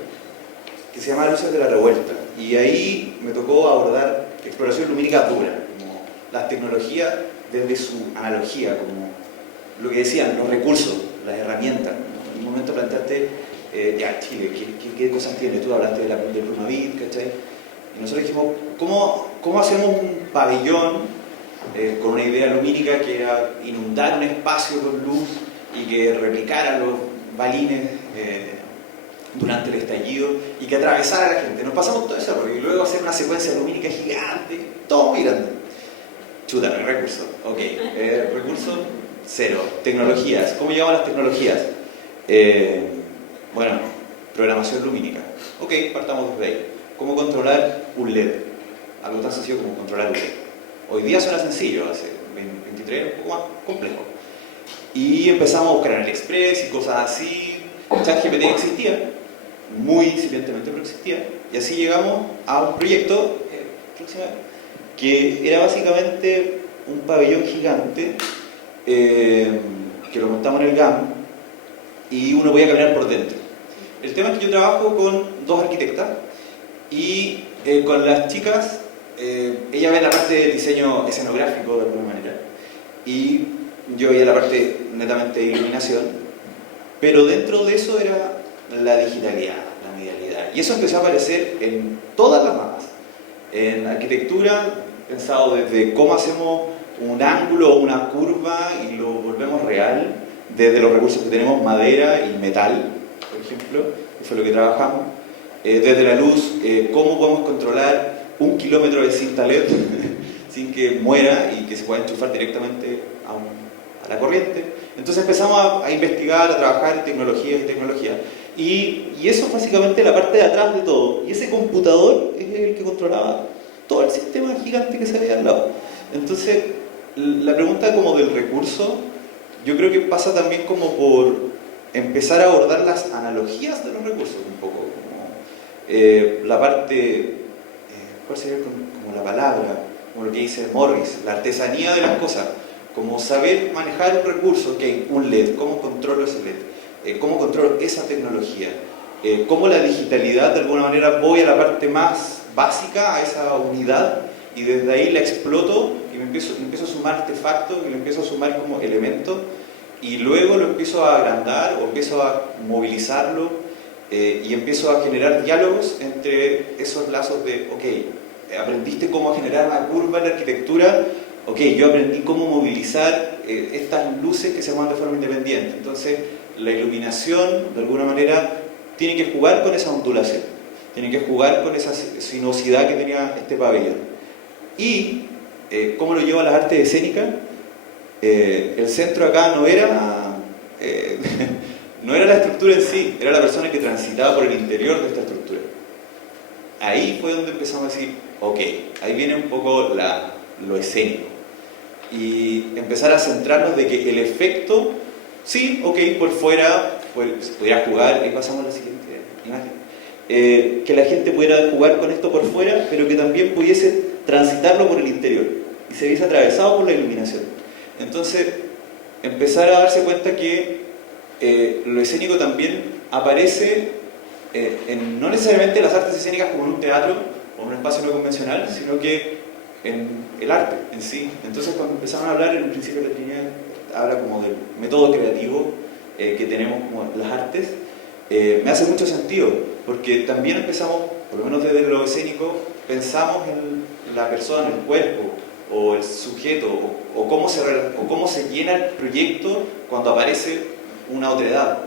que se llama Luces de la Revuelta, y ahí me tocó abordar exploración lumínica dura, como las tecnologías desde su analogía, como lo que decían, los recursos, las herramientas. En un momento planteaste, ya Chile, ¿qué cosas tiene? Tú hablaste del Plumavit, ¿cachai? Y nosotros dijimos, ¿cómo hacemos un pabellón con una idea lumínica que era inundar un espacio con luz y que replicara los balines durante el estallido y que atravesara a la gente? Nos pasamos todo ese rollo y luego hacer una secuencia lumínica gigante, todo muy grande. Chuta, no hay recursos. Ok, recursos cero. Tecnologías. ¿Cómo llegamos a las tecnologías? Bueno, programación lumínica. Ok, partamos desde ahí. ¿Cómo controlar un LED? Algo tan sencillo como controlar un LED. Hoy día suena sencillo, hace 23 un poco más complejo. Y empezamos a buscar en AliExpress y cosas así. ChatGPT existía, muy incipientemente, pero existía. Y así llegamos a un proyecto que era básicamente un pabellón gigante que lo montamos en el GAM y uno podía caminar por dentro. El tema es que yo trabajo con dos arquitectas y con las chicas, ella ve la parte del diseño escenográfico de alguna manera y yo veía la parte netamente de iluminación, pero dentro de eso era la digitalidad, la medialidad. Y eso empezó a aparecer en todas las mapas. En arquitectura, pensado desde cómo hacemos un ángulo o una curva y lo volvemos real, desde los recursos que tenemos, madera y metal, por ejemplo, que fue lo que trabajamos. Desde la luz, cómo podemos controlar 1 kilómetro de cinta LED sin que muera y que se pueda enchufar directamente a la corriente. Entonces empezamos a investigar, a trabajar en tecnologías y tecnologías. Y eso es básicamente la parte de atrás de todo. Y ese computador es el que controlaba todo el sistema gigante que se veía al lado. Entonces, la pregunta como del recurso, yo creo que pasa también como por empezar a abordar las analogías de los recursos un poco. Como, la parte, ¿cuál sería como la palabra? Como lo que dice Morris, la artesanía de las cosas. Como saber manejar un recurso, okay, un LED, cómo controlo ese LED, cómo controlo esa tecnología, cómo la digitalidad de alguna manera voy a la parte más básica, a esa unidad, y desde ahí la exploto y me empiezo a sumar artefactos y lo empiezo a sumar como elementos y luego lo empiezo a agrandar o empiezo a movilizarlo y empiezo a generar diálogos entre esos lazos de, ok, aprendiste cómo generar una curva en la arquitectura, ok, yo aprendí cómo movilizar estas luces que se mueven de forma independiente. Entonces, la iluminación, de alguna manera, tiene que jugar con esa ondulación, tiene que jugar con esa sinuosidad que tenía este pabellón. Y, ¿cómo lo llevo a las artes escénicas? El centro acá no era, no era la estructura en sí, era la persona que transitaba por el interior de esta estructura. Ahí fue donde empezamos a decir, ok, ahí viene un poco lo escénico. Y empezar a centrarnos de que el efecto, sí, ok, por fuera, pues, pudiera jugar, y pasamos a la siguiente imagen, que la gente pudiera jugar con esto por fuera, pero que también pudiese transitarlo por el interior, y se viese atravesado por la iluminación. Entonces, empezar a darse cuenta que lo escénico también aparece no necesariamente en las artes escénicas como en un teatro o en un espacio no convencional, sino que en el arte en sí. Entonces, cuando empezamos a hablar, en un principio la línea habla como del método creativo que tenemos como las artes, me hace mucho sentido, porque también empezamos, por lo menos desde lo escénico, pensamos en la persona, el cuerpo, o el sujeto, o cómo se llena el proyecto cuando aparece una otredad.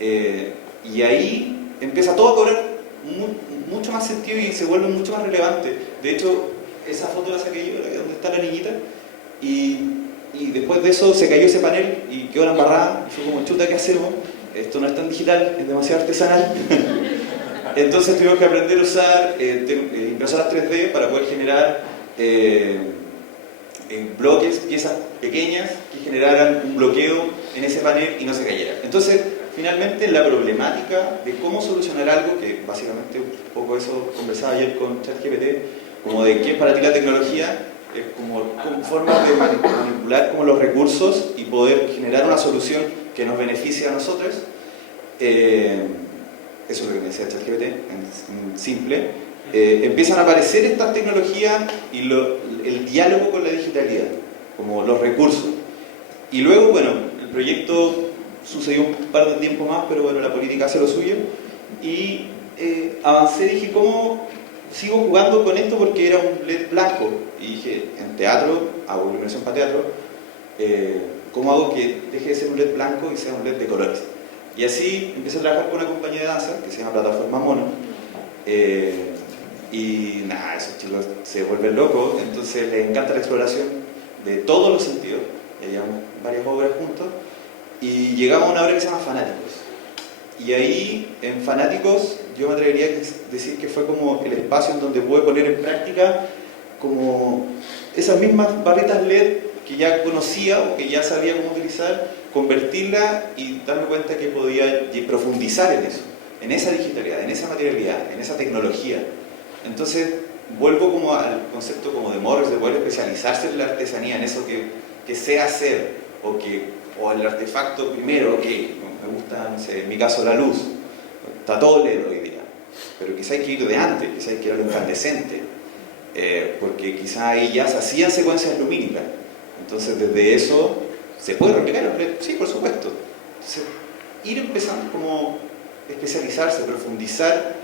Y ahí empieza todo a cobrar mucho más sentido y se vuelve mucho más relevante. De hecho, esa foto la saqué yo, donde está la niñita, y después de eso se cayó ese panel y quedó la embarrada, y fue como, chuta, ¿qué hacemos? Esto no es tan digital, es demasiado artesanal. Entonces tuvimos que aprender a usar impresoras 3D para poder generar bloques, piezas pequeñas que generaran un bloqueo en ese panel y no se cayera. Entonces, finalmente, la problemática de cómo solucionar algo, que básicamente un poco eso conversaba ayer con ChatGPT, como de qué es para ti la tecnología, es como formas de manipular como los recursos y poder generar una solución que nos beneficie a nosotros. Eso es lo que me decía ChatGPT, en simple. Empiezan a aparecer estas tecnologías y el diálogo con la digitalidad, como los recursos. Y luego, bueno, el proyecto sucedió un par de tiempo más, pero bueno, la política hace lo suyo. Y avancé, dije, ¿cómo sigo jugando con esto? Porque era un LED blanco. Y dije, en teatro, hago iluminación para teatro, ¿cómo hago que deje de ser un LED blanco y sea un LED de colores? Y así empecé a trabajar con una compañía de danza que se llama Plataforma Mono. Y nada, esos chicos se vuelven locos, entonces les encanta la exploración de todos los sentidos. Ya llevamos varias obras juntos y llegamos a una obra que se llama Fanáticos. Y ahí, en Fanáticos, yo me atrevería a decir que fue como el espacio en donde pude poner en práctica como esas mismas barritas LED que ya conocía o que ya sabía cómo utilizar, convertirla y darme cuenta que podía profundizar en eso, en esa digitalidad, en esa materialidad, en esa tecnología. Entonces vuelvo como al concepto como de Morris, de poder especializarse en la artesanía, en eso que sé hacer, o el artefacto primero, ok, me gusta, no sé, en mi caso la luz, está todo LED hoy día, pero quizá hay que ir de antes, quizá hay que ir a lo incandescente, porque quizá ahí ya se hacían secuencias lumínicas. Entonces desde eso ¿Se puede replicar? Sí, por supuesto. Entonces, ir empezando como especializarse, profundizar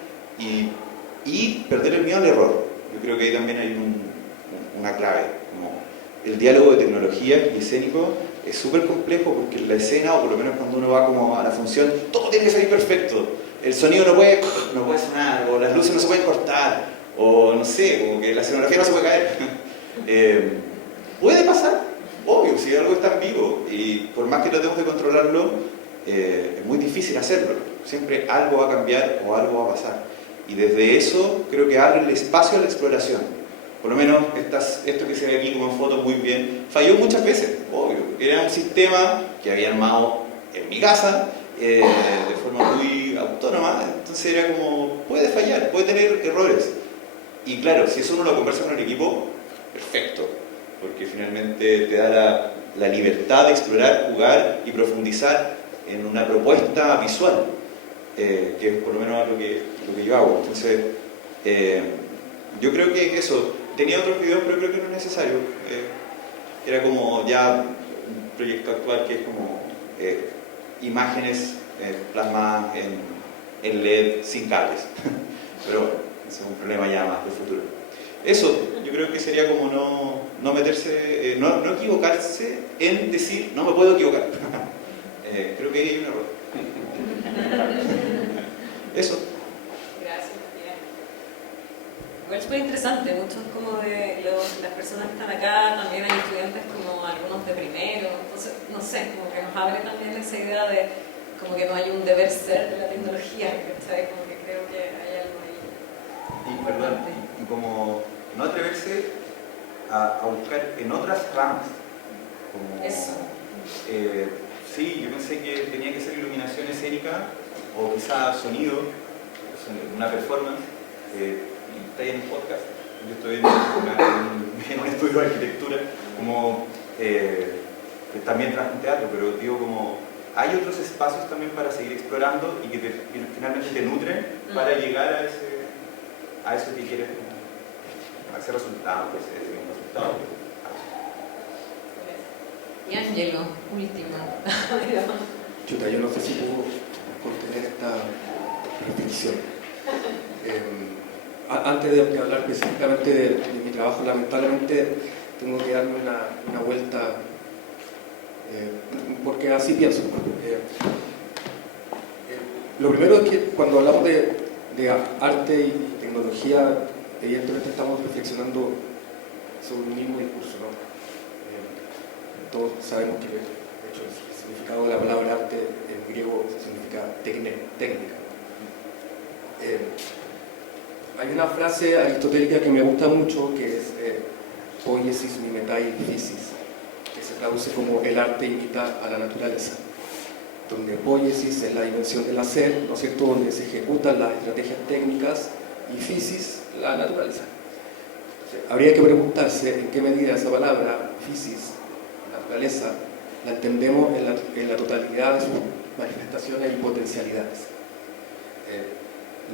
y perder el miedo al error. Yo creo que ahí también hay una clave. Como el diálogo de tecnología y escénico es súper complejo porque en la escena, o por lo menos cuando uno va como a la función, todo tiene que salir perfecto. El sonido no puede sonar, o las luces no se pueden cortar, o no sé, como que la escenografía no se puede caer. Puede pasar, obvio, si algo está en vivo, y por más que tratemos de controlarlo, es muy difícil hacerlo. Siempre algo va a cambiar o algo va a pasar. Y desde eso creo que abre el espacio a la exploración. Por lo menos esto que se ve aquí como en foto muy bien, falló muchas veces, obvio. Era un sistema que había armado en mi casa, de forma muy autónoma, entonces era como, puede fallar, puede tener errores. Y claro, si eso uno lo conversa con el equipo, perfecto, porque finalmente te da la libertad de explorar, jugar y profundizar en una propuesta visual, que es por lo menos lo que yo hago. Entonces, yo creo que eso, tenía otros videos, pero creo que no es necesario. Era como ya un proyecto actual que es como imágenes plasmadas en LED sin cables. Pero ese es un problema ya más del futuro. Eso, yo creo que sería como no meterse, no equivocarse en decir, no me puedo equivocar. Creo que ahí hay un error. Eso. Gracias, bien. Igual es súper interesante, muchos como de las personas que están acá, también hay estudiantes como algunos de primero, entonces, no sé, como que nos abre también esa idea de como que no hay un deber ser de la tecnología, ¿sabes? Como que creo que hay algo ahí. Y perdón, y como no atreverse a buscar en otras ramas. Como, Eso. Sí, yo pensé que tenía que ser iluminación escénica o quizá sonido, una performance. Está ahí en un podcast. Yo estoy en un estudio de arquitectura, como también trabajo en teatro, pero digo como hay otros espacios también para seguir explorando y que finalmente te nutren para llegar a eso que quieres, a ese resultado, que ese es un resultado. Y Ángelo, último. Chuta, yo no sé si puedo contener esta reflexión. Antes de hablar específicamente de mi trabajo, lamentablemente tengo que darme una vuelta, porque así pienso. Lo primero es que cuando hablamos de arte y tecnología, evidentemente estamos reflexionando sobre un mismo discurso, ¿no? Todos sabemos que, de hecho, el significado de la palabra arte en griego significa técnica. Hay una frase aristotélica que me gusta mucho, que es poiesis mimetai physis, que se traduce como el arte imita a la naturaleza, donde poiesis es la dimensión del hacer, ¿no es cierto?, donde se ejecutan las estrategias técnicas, y physis, la naturaleza. Entonces, habría que preguntarse en qué medida esa palabra, physis, naturaleza, la entendemos en la totalidad de sus manifestaciones y potencialidades.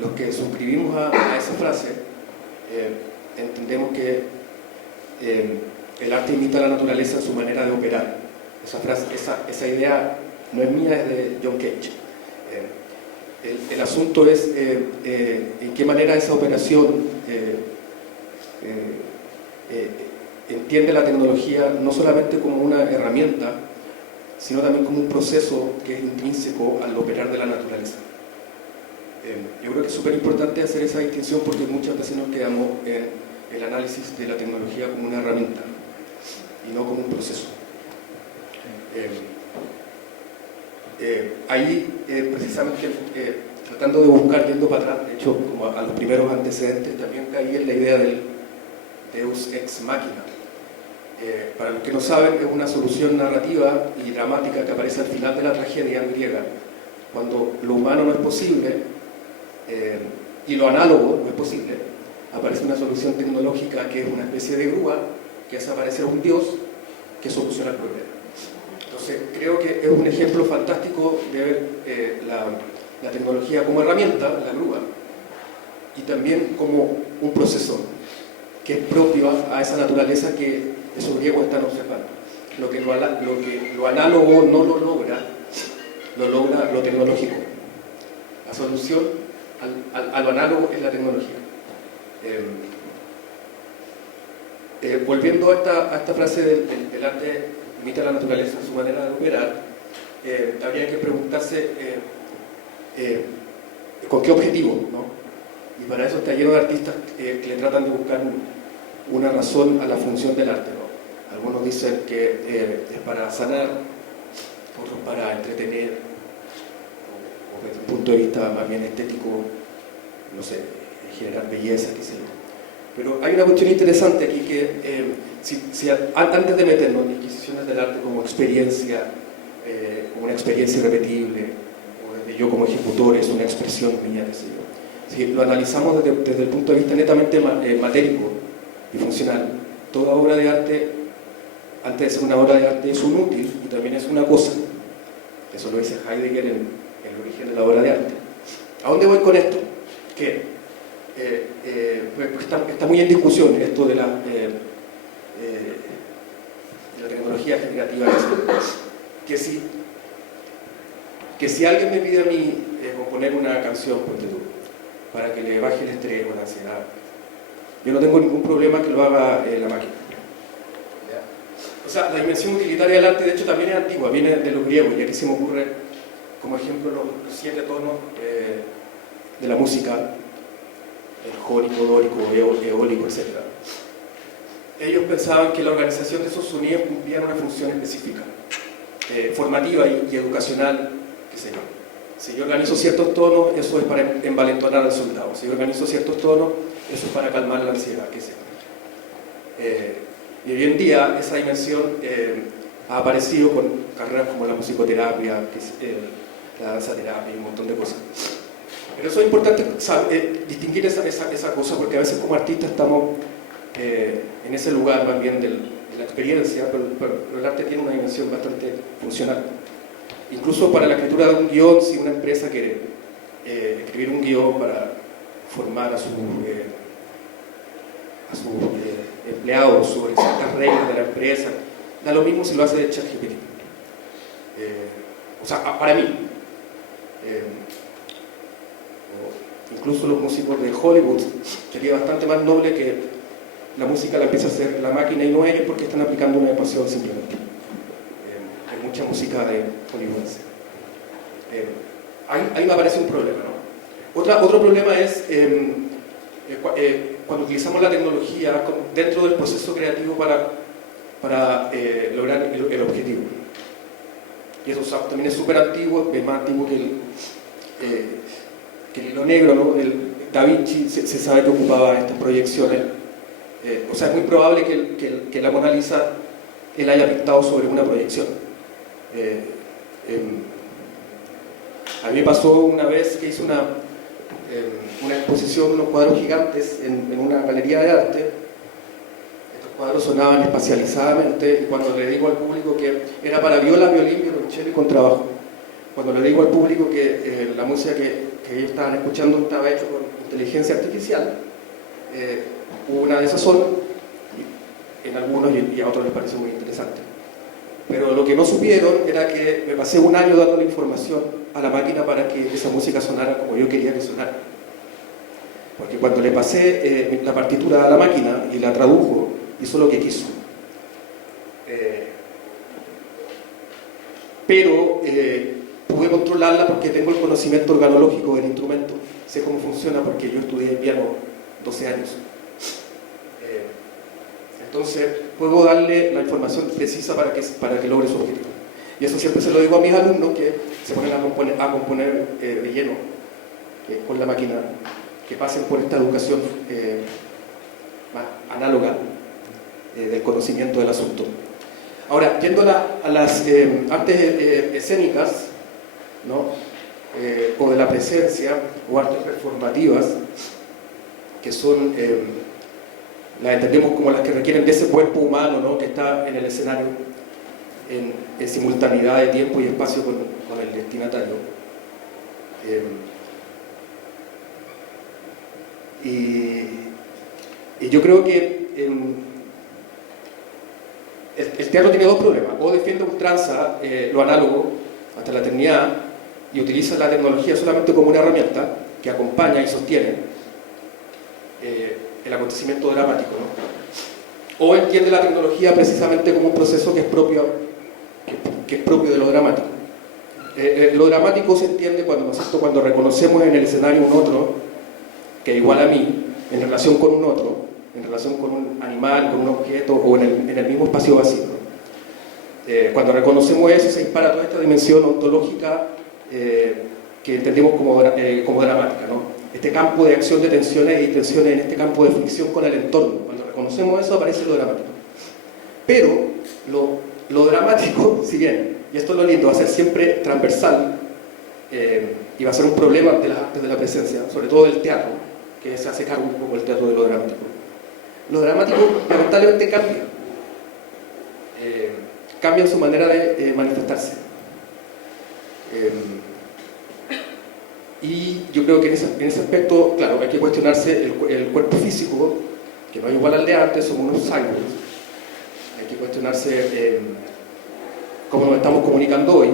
Los que suscribimos a esa frase entendemos que el arte imita a la naturaleza en su manera de operar. Esa idea no es mía, es de John Cage. El asunto es en qué manera esa operación entiende la tecnología no solamente como una herramienta, sino también como un proceso que es intrínseco al operar de la naturaleza. Yo creo que es súper importante hacer esa distinción porque muchas veces nos quedamos en el análisis de la tecnología como una herramienta y no como un proceso. Ahí, precisamente, tratando de buscar, yendo para atrás, de hecho, como a los primeros antecedentes, también caí en la idea del Deus ex machina. Para los que no saben, es una solución narrativa y dramática que aparece al final de la tragedia griega, cuando lo humano no es posible y lo análogo no es posible. Aparece una solución tecnológica que es una especie de grúa que hace aparecer un dios que soluciona el problema. Entonces, creo que es un ejemplo fantástico de ver la tecnología como herramienta, la grúa, y también como un proceso que es propio a esa naturaleza que esos griegos están observando. lo que lo análogo no lo logra lo tecnológico. La solución a lo análogo es la tecnología. Volviendo a esta frase del arte imita la naturaleza en su manera de operar, habría que preguntarse con qué objetivo, ¿no? Y para eso está lleno de artistas que le tratan de buscar una razón a la función del arte, ¿no? Algunos dicen que es para sanar, otros para entretener, o desde un punto de vista más bien estético, no sé, generar belleza, qué sé yo. Pero hay una cuestión interesante aquí que, antes de meternos en disquisiciones del arte como experiencia, como una experiencia irrepetible, o desde yo como ejecutor es una expresión mía, qué sé yo, si lo analizamos desde el punto de vista netamente matérico y funcional, toda obra de arte, antes de ser una obra de arte, es un útil y también es una cosa. Eso lo dice Heidegger en El origen de la obra de arte. ¿A dónde voy con esto? Que pues está muy en discusión esto de la tecnología generativa, que si alguien me pide a mí componer una canción, ponte tú, para que le baje el estrés o la ansiedad, yo no tengo ningún problema que lo haga la máquina. ¿Ya? O sea, la dimensión utilitaria del arte de hecho también es antigua, viene de los griegos, y aquí se me ocurre como ejemplo los 7 tonos de la música, el jónico, dórico, eólico, etc. Ellos pensaban que la organización de esos sonidos cumplía una función específica, formativa y educacional, qué sé yo. Si yo organizo ciertos tonos, eso es para envalentonar al soldado. Si yo organizo ciertos tonos, eso es para calmar la ansiedad, qué sé yo. Y hoy en día esa dimensión ha aparecido con carreras como la musicoterapia, la danzaterapia y un montón de cosas. Pero eso es importante distinguir esa cosa, porque a veces como artistas estamos en ese lugar más bien de la experiencia, pero el arte tiene una dimensión bastante funcional. Incluso para la escritura de un guión, si una empresa quiere escribir un guión para formar a sus empleados sobre ciertas reglas de la empresa, da lo mismo si lo hace de ChatGPT. O sea, para mí. Incluso los músicos de Hollywood, sería bastante más noble que la música la empiece a hacer la máquina y no ellos, porque están aplicando una ecuación simplemente. Hay mucha música de hollywoodense. Ahí me aparece un problema, ¿no? Otro problema es cuando utilizamos la tecnología dentro del proceso creativo para lograr el objetivo. Y eso también es súper antiguo, es más antiguo que el hilo negro, ¿no? Da Vinci se sabe que ocupaba estas proyecciones. O sea, es muy probable que la Mona Lisa él haya pintado sobre una proyección. A mí me pasó una vez que hice una exposición de unos cuadros gigantes en una galería de arte. Estos cuadros sonaban espacializadamente, y cuando le digo al público que era para viola, violín, violonchelo y contrabajo, cuando le digo al público que la música que ellos estaban escuchando estaba hecha con inteligencia artificial, hubo una desazón en algunos y a otros les pareció muy interesante. Pero lo que no supieron era que me pasé un año dando la información a la máquina para que esa música sonara como yo quería que sonara. Porque cuando le pasé la partitura a la máquina y la tradujo, hizo lo que quiso. Pero pude controlarla porque tengo el conocimiento organológico del instrumento. Sé cómo funciona porque yo estudié piano 12 años. Entonces, puedo darle la información precisa para que logre su objetivo. Y eso siempre se lo digo a mis alumnos que se ponen a componer de lleno con la máquina, que pasen por esta educación más análoga del conocimiento del asunto. Ahora, yendo a las artes escénicas, ¿no? O de la presencia, o artes performativas, que son, las entendemos como las que requieren de ese cuerpo humano, ¿no? Que está en el escenario en simultaneidad de tiempo y espacio con el destinatario. Y yo creo que el teatro tiene dos problemas. O defiende ultranza lo análogo hasta la eternidad y utiliza la tecnología solamente como una herramienta que acompaña y sostiene el acontecimiento dramático, ¿no? O entiende la tecnología precisamente como un proceso que es propio de lo dramático. Lo dramático se entiende cuando reconocemos en el escenario un otro que es igual a mí, en relación con un otro, en relación con un animal, con un objeto o en el mismo espacio vacío, ¿no? Cuando reconocemos eso, se dispara toda esta dimensión ontológica que entendemos como dramática, ¿no? Este campo de acción de tensiones y tensiones en este campo de fricción con el entorno. Cuando reconocemos eso, aparece lo dramático. Pero lo dramático, si bien, y esto es lo lindo, va a ser siempre transversal y va a ser un problema de las artes de la presencia, sobre todo del teatro, que se hace cargo un poco el teatro de lo dramático. Lo dramático lamentablemente cambia su manera de manifestarse. Y yo creo que en ese aspecto, claro, hay que cuestionarse el cuerpo físico, que no es igual al de antes, somos unos cyborgs. Hay que cuestionarse cómo nos estamos comunicando hoy.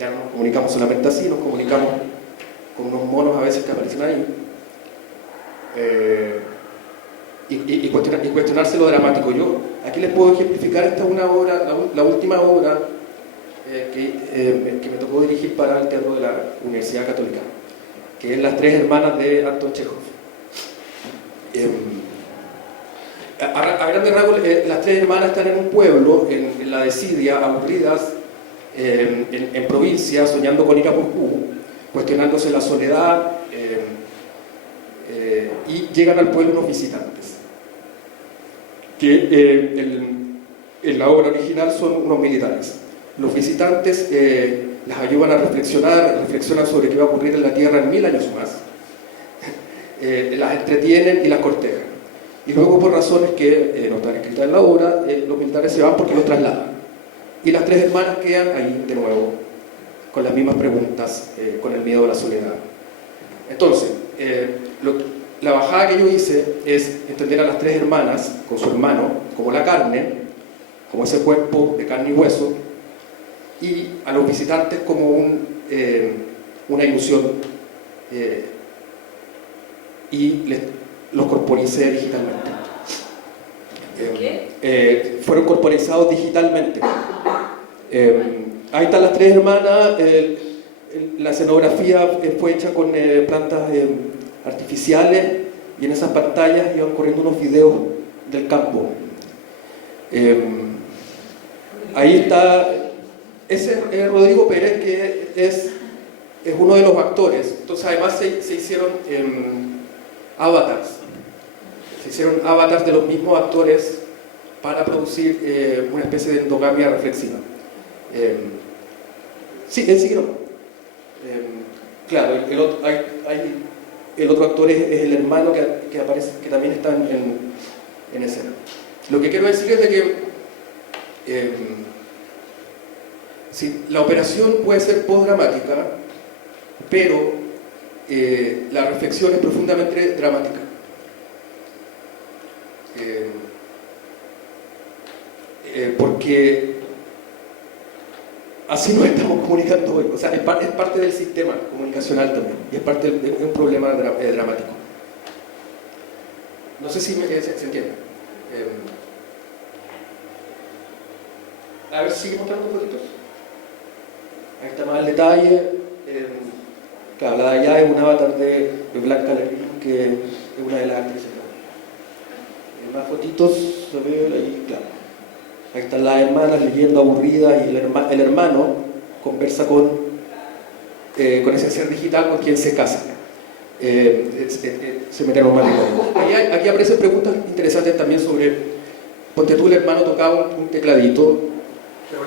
Ya no nos comunicamos solamente así, nos comunicamos con unos monos a veces que aparecen ahí. Y cuestionarse lo dramático. Yo aquí les puedo ejemplificar, esta es una obra, la última obra que me tocó dirigir para el Teatro de la Universidad Católica, que es Las Tres Hermanas de Anton Chekhov. A grandes rasgos, las tres hermanas están en un pueblo, en la desidia, aburridas, en provincia, soñando con ir a Moscú, cuestionándose la soledad, y llegan al pueblo unos visitantes, que en la obra original son unos militares. Los visitantes las ayudan a reflexionan sobre qué va a ocurrir en la Tierra en 1000 años más, las entretienen y las cortejan. Y luego, por razones que no están escritas en la obra, los militares se van porque los trasladan. Y las tres hermanas quedan ahí de nuevo, con las mismas preguntas, con el miedo a la soledad. Entonces, la bajada que yo hice es entender a las tres hermanas, con su hermano, como la carne, como ese cuerpo de carne y hueso, y a los visitantes como una ilusión, y los corporicé digitalmente. ¿Qué? Fueron corporizados digitalmente. Ahí están las tres hermanas. La escenografía fue hecha con plantas artificiales, y en esas pantallas iban corriendo unos videos del campo. Ahí está, ese es Rodrigo Pérez, que es uno de los actores. Entonces, además se hicieron avatars. Se hicieron avatars de los mismos actores para producir una especie de endogamia reflexiva. Sí, no. Claro, el otro actor es el hermano que aparece, que también está en escena. Lo que quiero decir es de que sí, la operación puede ser postdramática, pero la reflexión es profundamente dramática. Porque así nos estamos comunicando hoy. O sea, es parte del sistema comunicacional también, y es parte de un problema dramático. No sé si se entiende. A ver, sigue mostrando fotitos. Ahí está más el detalle. Claro, la de allá es un avatar de Blanca Lervín, que es una de las actrices. Más fotitos, se ve ahí, claro. Ahí están las hermanas leyendo aburridas, y el hermano conversa con ese ser digital con quien se casa. Se metieron mal. Aquí aparecen preguntas interesantes también sobre, ponte tú, el hermano tocaba un tecladito, pero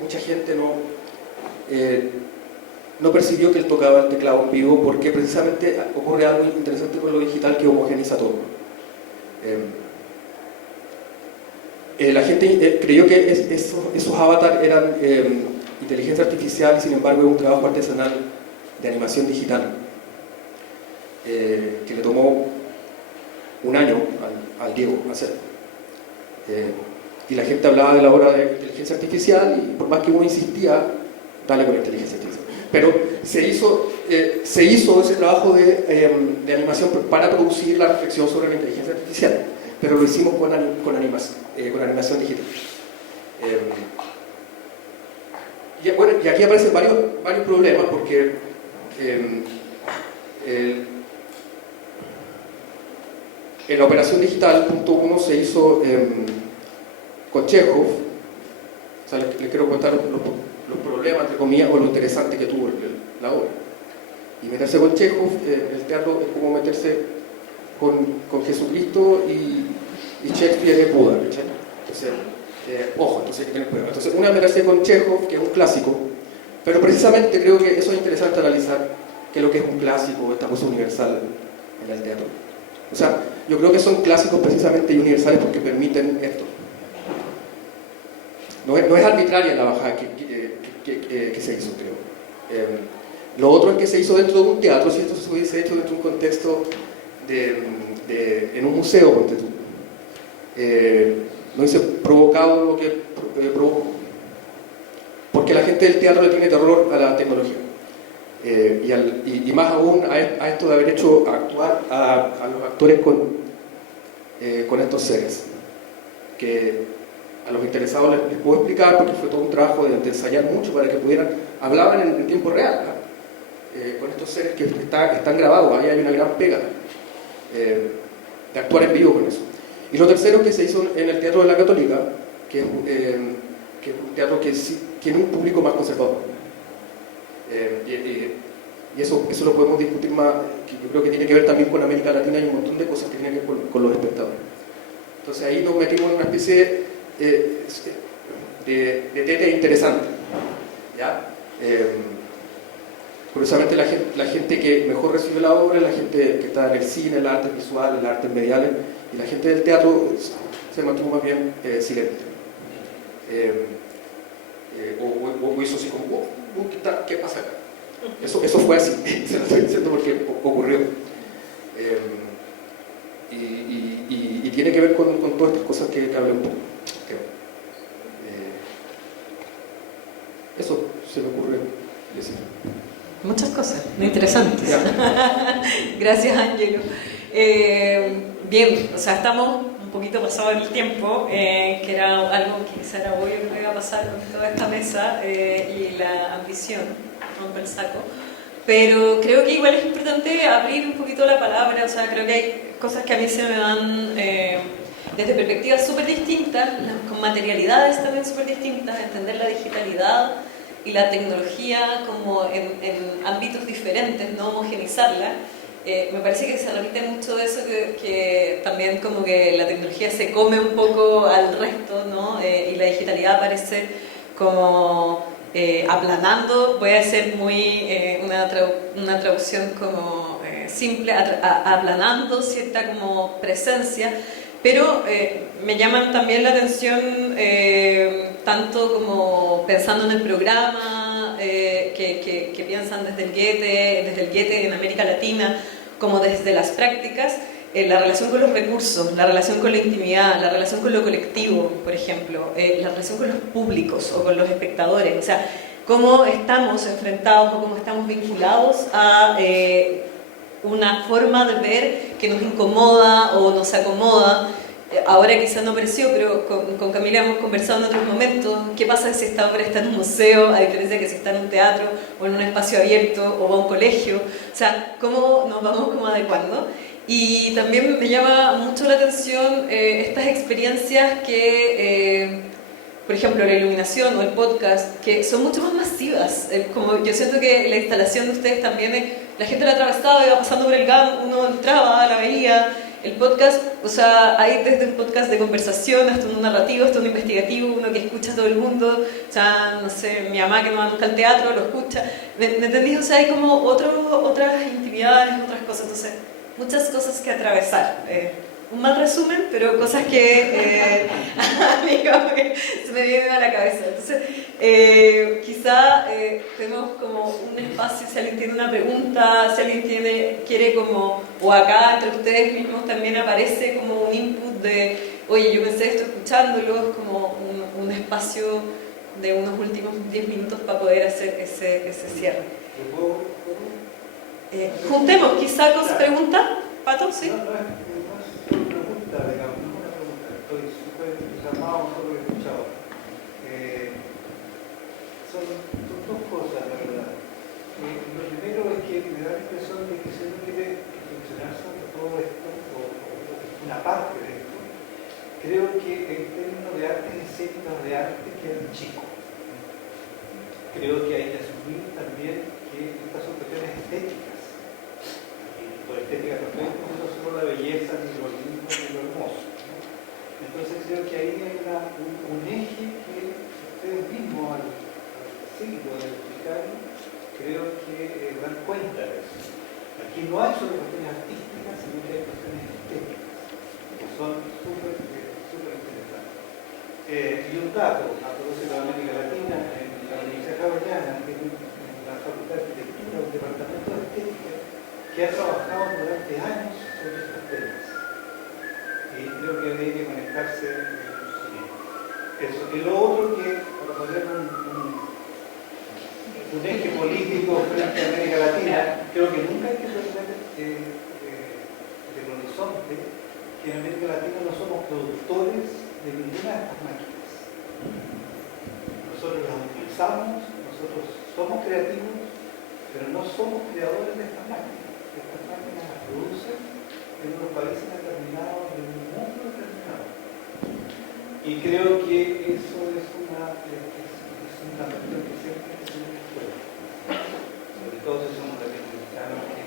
mucha gente no percibió que él tocaba el teclado en vivo, porque precisamente ocurre algo interesante con lo digital que homogeniza todo. La gente creyó que esos avatars eran inteligencia artificial, y sin embargo es un trabajo artesanal de animación digital que le tomó un año al Diego hacer. Y la gente hablaba de la hora de inteligencia artificial y por más que uno insistía, dale con la inteligencia artificial. Pero se hizo ese trabajo de animación para producir la reflexión sobre la inteligencia artificial, pero lo hicimos con animación digital. Y aquí aparecen varios problemas porque en la operación digital, punto 1, se hizo con Chekhov. O sea, les quiero contar los problemas, entre comillas, o lo interesante que tuvo la obra. Y meterse con Chekhov, el teatro es como meterse con Jesucristo y Shakespeare es Buda. Entonces, ojo, entonces hay que tener cuidado. Entonces, una meterse con Chekhov, que es un clásico, pero precisamente creo que eso es interesante analizar, qué es lo que es un clásico, esta cosa universal en el teatro. O sea, yo creo que son clásicos precisamente y universales porque permiten esto. No es arbitraria la bajada que se hizo, creo. Lo otro es que se hizo dentro de un teatro, si esto se hubiese hecho dentro de un contexto en un museo, ponte tú. No hubiese provocado lo que provocó. Porque la gente del teatro le tiene terror a la tecnología. Y más aún a esto de haber hecho actuar a los actores con estos seres. Que a los interesados les puedo explicar porque fue todo un trabajo de ensayar mucho para que hablaban en tiempo real, ¿no? Con estos seres que están grabados, ahí hay una gran pega de actuar en vivo con eso. Y lo tercero que se hizo en el Teatro de la Católica, que es un teatro que sí tiene un público más conservador. Y eso lo podemos discutir más, que yo creo que tiene que ver también con América Latina y un montón de cosas que tienen que ver con los espectadores. Entonces ahí nos metimos en una especie de tete interesante, ¿ya? Curiosamente la gente que mejor recibe la obra es la gente que está en el cine, en las artes visuales, en las artes mediales, y la gente del teatro se mantuvo más bien silente. O hizo así como, ¿qué pasa acá? Eso fue así, se lo estoy diciendo porque ocurrió. Y tiene que ver con todas estas cosas que hablé un poco. Eso se me ocurre decir. Muchas cosas, muy interesantes. Gracias, Ángelo. Bien, o sea, estamos un poquito pasados en el tiempo, que era algo que quizá era obvio que iba a pasar con toda esta mesa y la ambición rompe el saco. Pero creo que igual es importante abrir un poquito la palabra, o sea, creo que hay cosas que a mí se me van desde perspectivas súper distintas, con materialidades también súper distintas, entender la digitalidad y la tecnología como en ámbitos diferentes, no homogenizarla. Me parece que se repite mucho eso, que también como que la tecnología se come un poco al resto, ¿no? Y la digitalidad parece como aplanando, puede ser muy una traducción como simple, aplanando cierta como presencia, pero me llaman también la atención tanto como pensando en el programa que piensan desde el Goethe en América Latina, como desde las prácticas, la relación con los recursos, la relación con la intimidad, la relación con lo colectivo, por ejemplo, la relación con los públicos o con los espectadores, o sea, cómo estamos enfrentados o cómo estamos vinculados a una forma de ver que nos incomoda o nos acomoda. Ahora quizás no pareció, pero con Camila hemos conversado en otros momentos, ¿qué pasa si esta obra está en un museo, a diferencia de que si está en un teatro o en un espacio abierto o va a un colegio? O sea, ¿cómo nos vamos como adecuando? Y también me llama mucho la atención estas experiencias que, por ejemplo, la iluminación o el podcast, que son mucho más masivas. Como yo siento que la instalación de ustedes también, la gente la atravesaba, iba pasando por el GAM, uno entraba, la veía. El podcast, o sea, hay desde un podcast de conversación hasta un narrativo, hasta un investigativo, uno que escucha a todo el mundo, o sea, no sé, mi mamá que no va nunca al teatro lo escucha, ¿me entendís? O sea, hay como otras intimidades, otras cosas, entonces, muchas cosas que atravesar. Un mal resumen, pero cosas que se me vienen a la cabeza. Entonces, quizá tenemos como un espacio, si alguien tiene una pregunta, si alguien quiere como, o acá entre ustedes mismos también aparece como un input de, oye, yo pensé esto escuchándolo, como un espacio de unos últimos 10 minutos para poder hacer ese cierre. Juntemos, quizá con pregunta, Pato, ¿sí? No es una pregunta, digamos, no es una pregunta, estoy súper entusiasmado con lo que he escuchado. Son dos cosas, la verdad. Lo primero es que me da la impresión de que si uno quiere reflexionar sobre todo esto, o una parte de esto, creo que en términos de artes escénicas de arte quedan chicos. Creo que hay que asumir también que estas son cuestiones estéticas. Y por estética no estoy entendiendo solo la belleza, ni lo lindo, ni lo hermoso, ¿no? Entonces creo que ahí hay un eje que ustedes mismos al siglo de explicarlo, creo que dan cuenta de eso. Aquí no hay solo cuestiones artísticas, sino que hay cuestiones estéticas, que son súper interesantes. Y un dato, a propósito de América Latina, en la Universidad Javeriana, en la Facultad de Arquitectura, un departamento de estética, que ha trabajado durante años sobre estos temas. Y creo que hay que conectarse eso. Y lo otro que, para poner un eje político frente a América Latina, creo que nunca hay que perder del horizonte que en América Latina no somos productores de ninguna de estas máquinas. Nosotros las utilizamos, nosotros somos creativos, pero no somos creadores de estas máquinas. Estas máquinas las producen en unos países determinados, en un mundo determinado. Y creo que eso es una cuestión que siempre se nos puede. Sobre todo si somos latinoamericanos que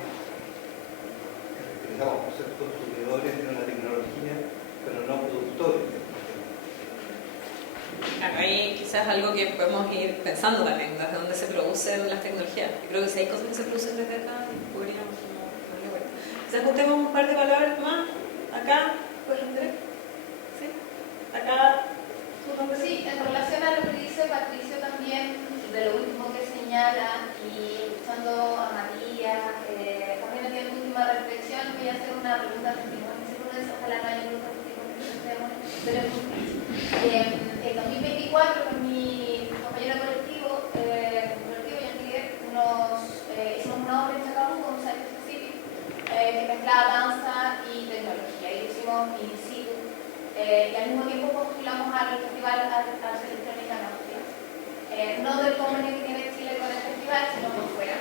caracterizamos por ser construidores de una tecnología, pero no productores. Claro, ahí quizás algo que podemos ir pensando también, desde dónde se producen las tecnologías. Yo creo que si hay cosas que se producen desde acá, podríamos darle vuelta. Quizás juntemos un par de palabras más. Acá, ¿puedes responder? ¿Sí? Acá, ¿tu nombre? Sí, en relación a lo que dice Patricio también, de lo último que señala, y escuchando a María, también haciendo última reflexión, voy a hacer una pregunta ojalá no haya ningún tipo de en 2024 con mi compañero colectivo, Jean Miguel, hicimos una obra en Chacabuco con un site específico que mezclaba danza y tecnología, y lo hicimos in situ, y al mismo tiempo postulamos al festival Arte Electrónica en Austria, no del convenio que tiene Chile con el festival, sino por fuera,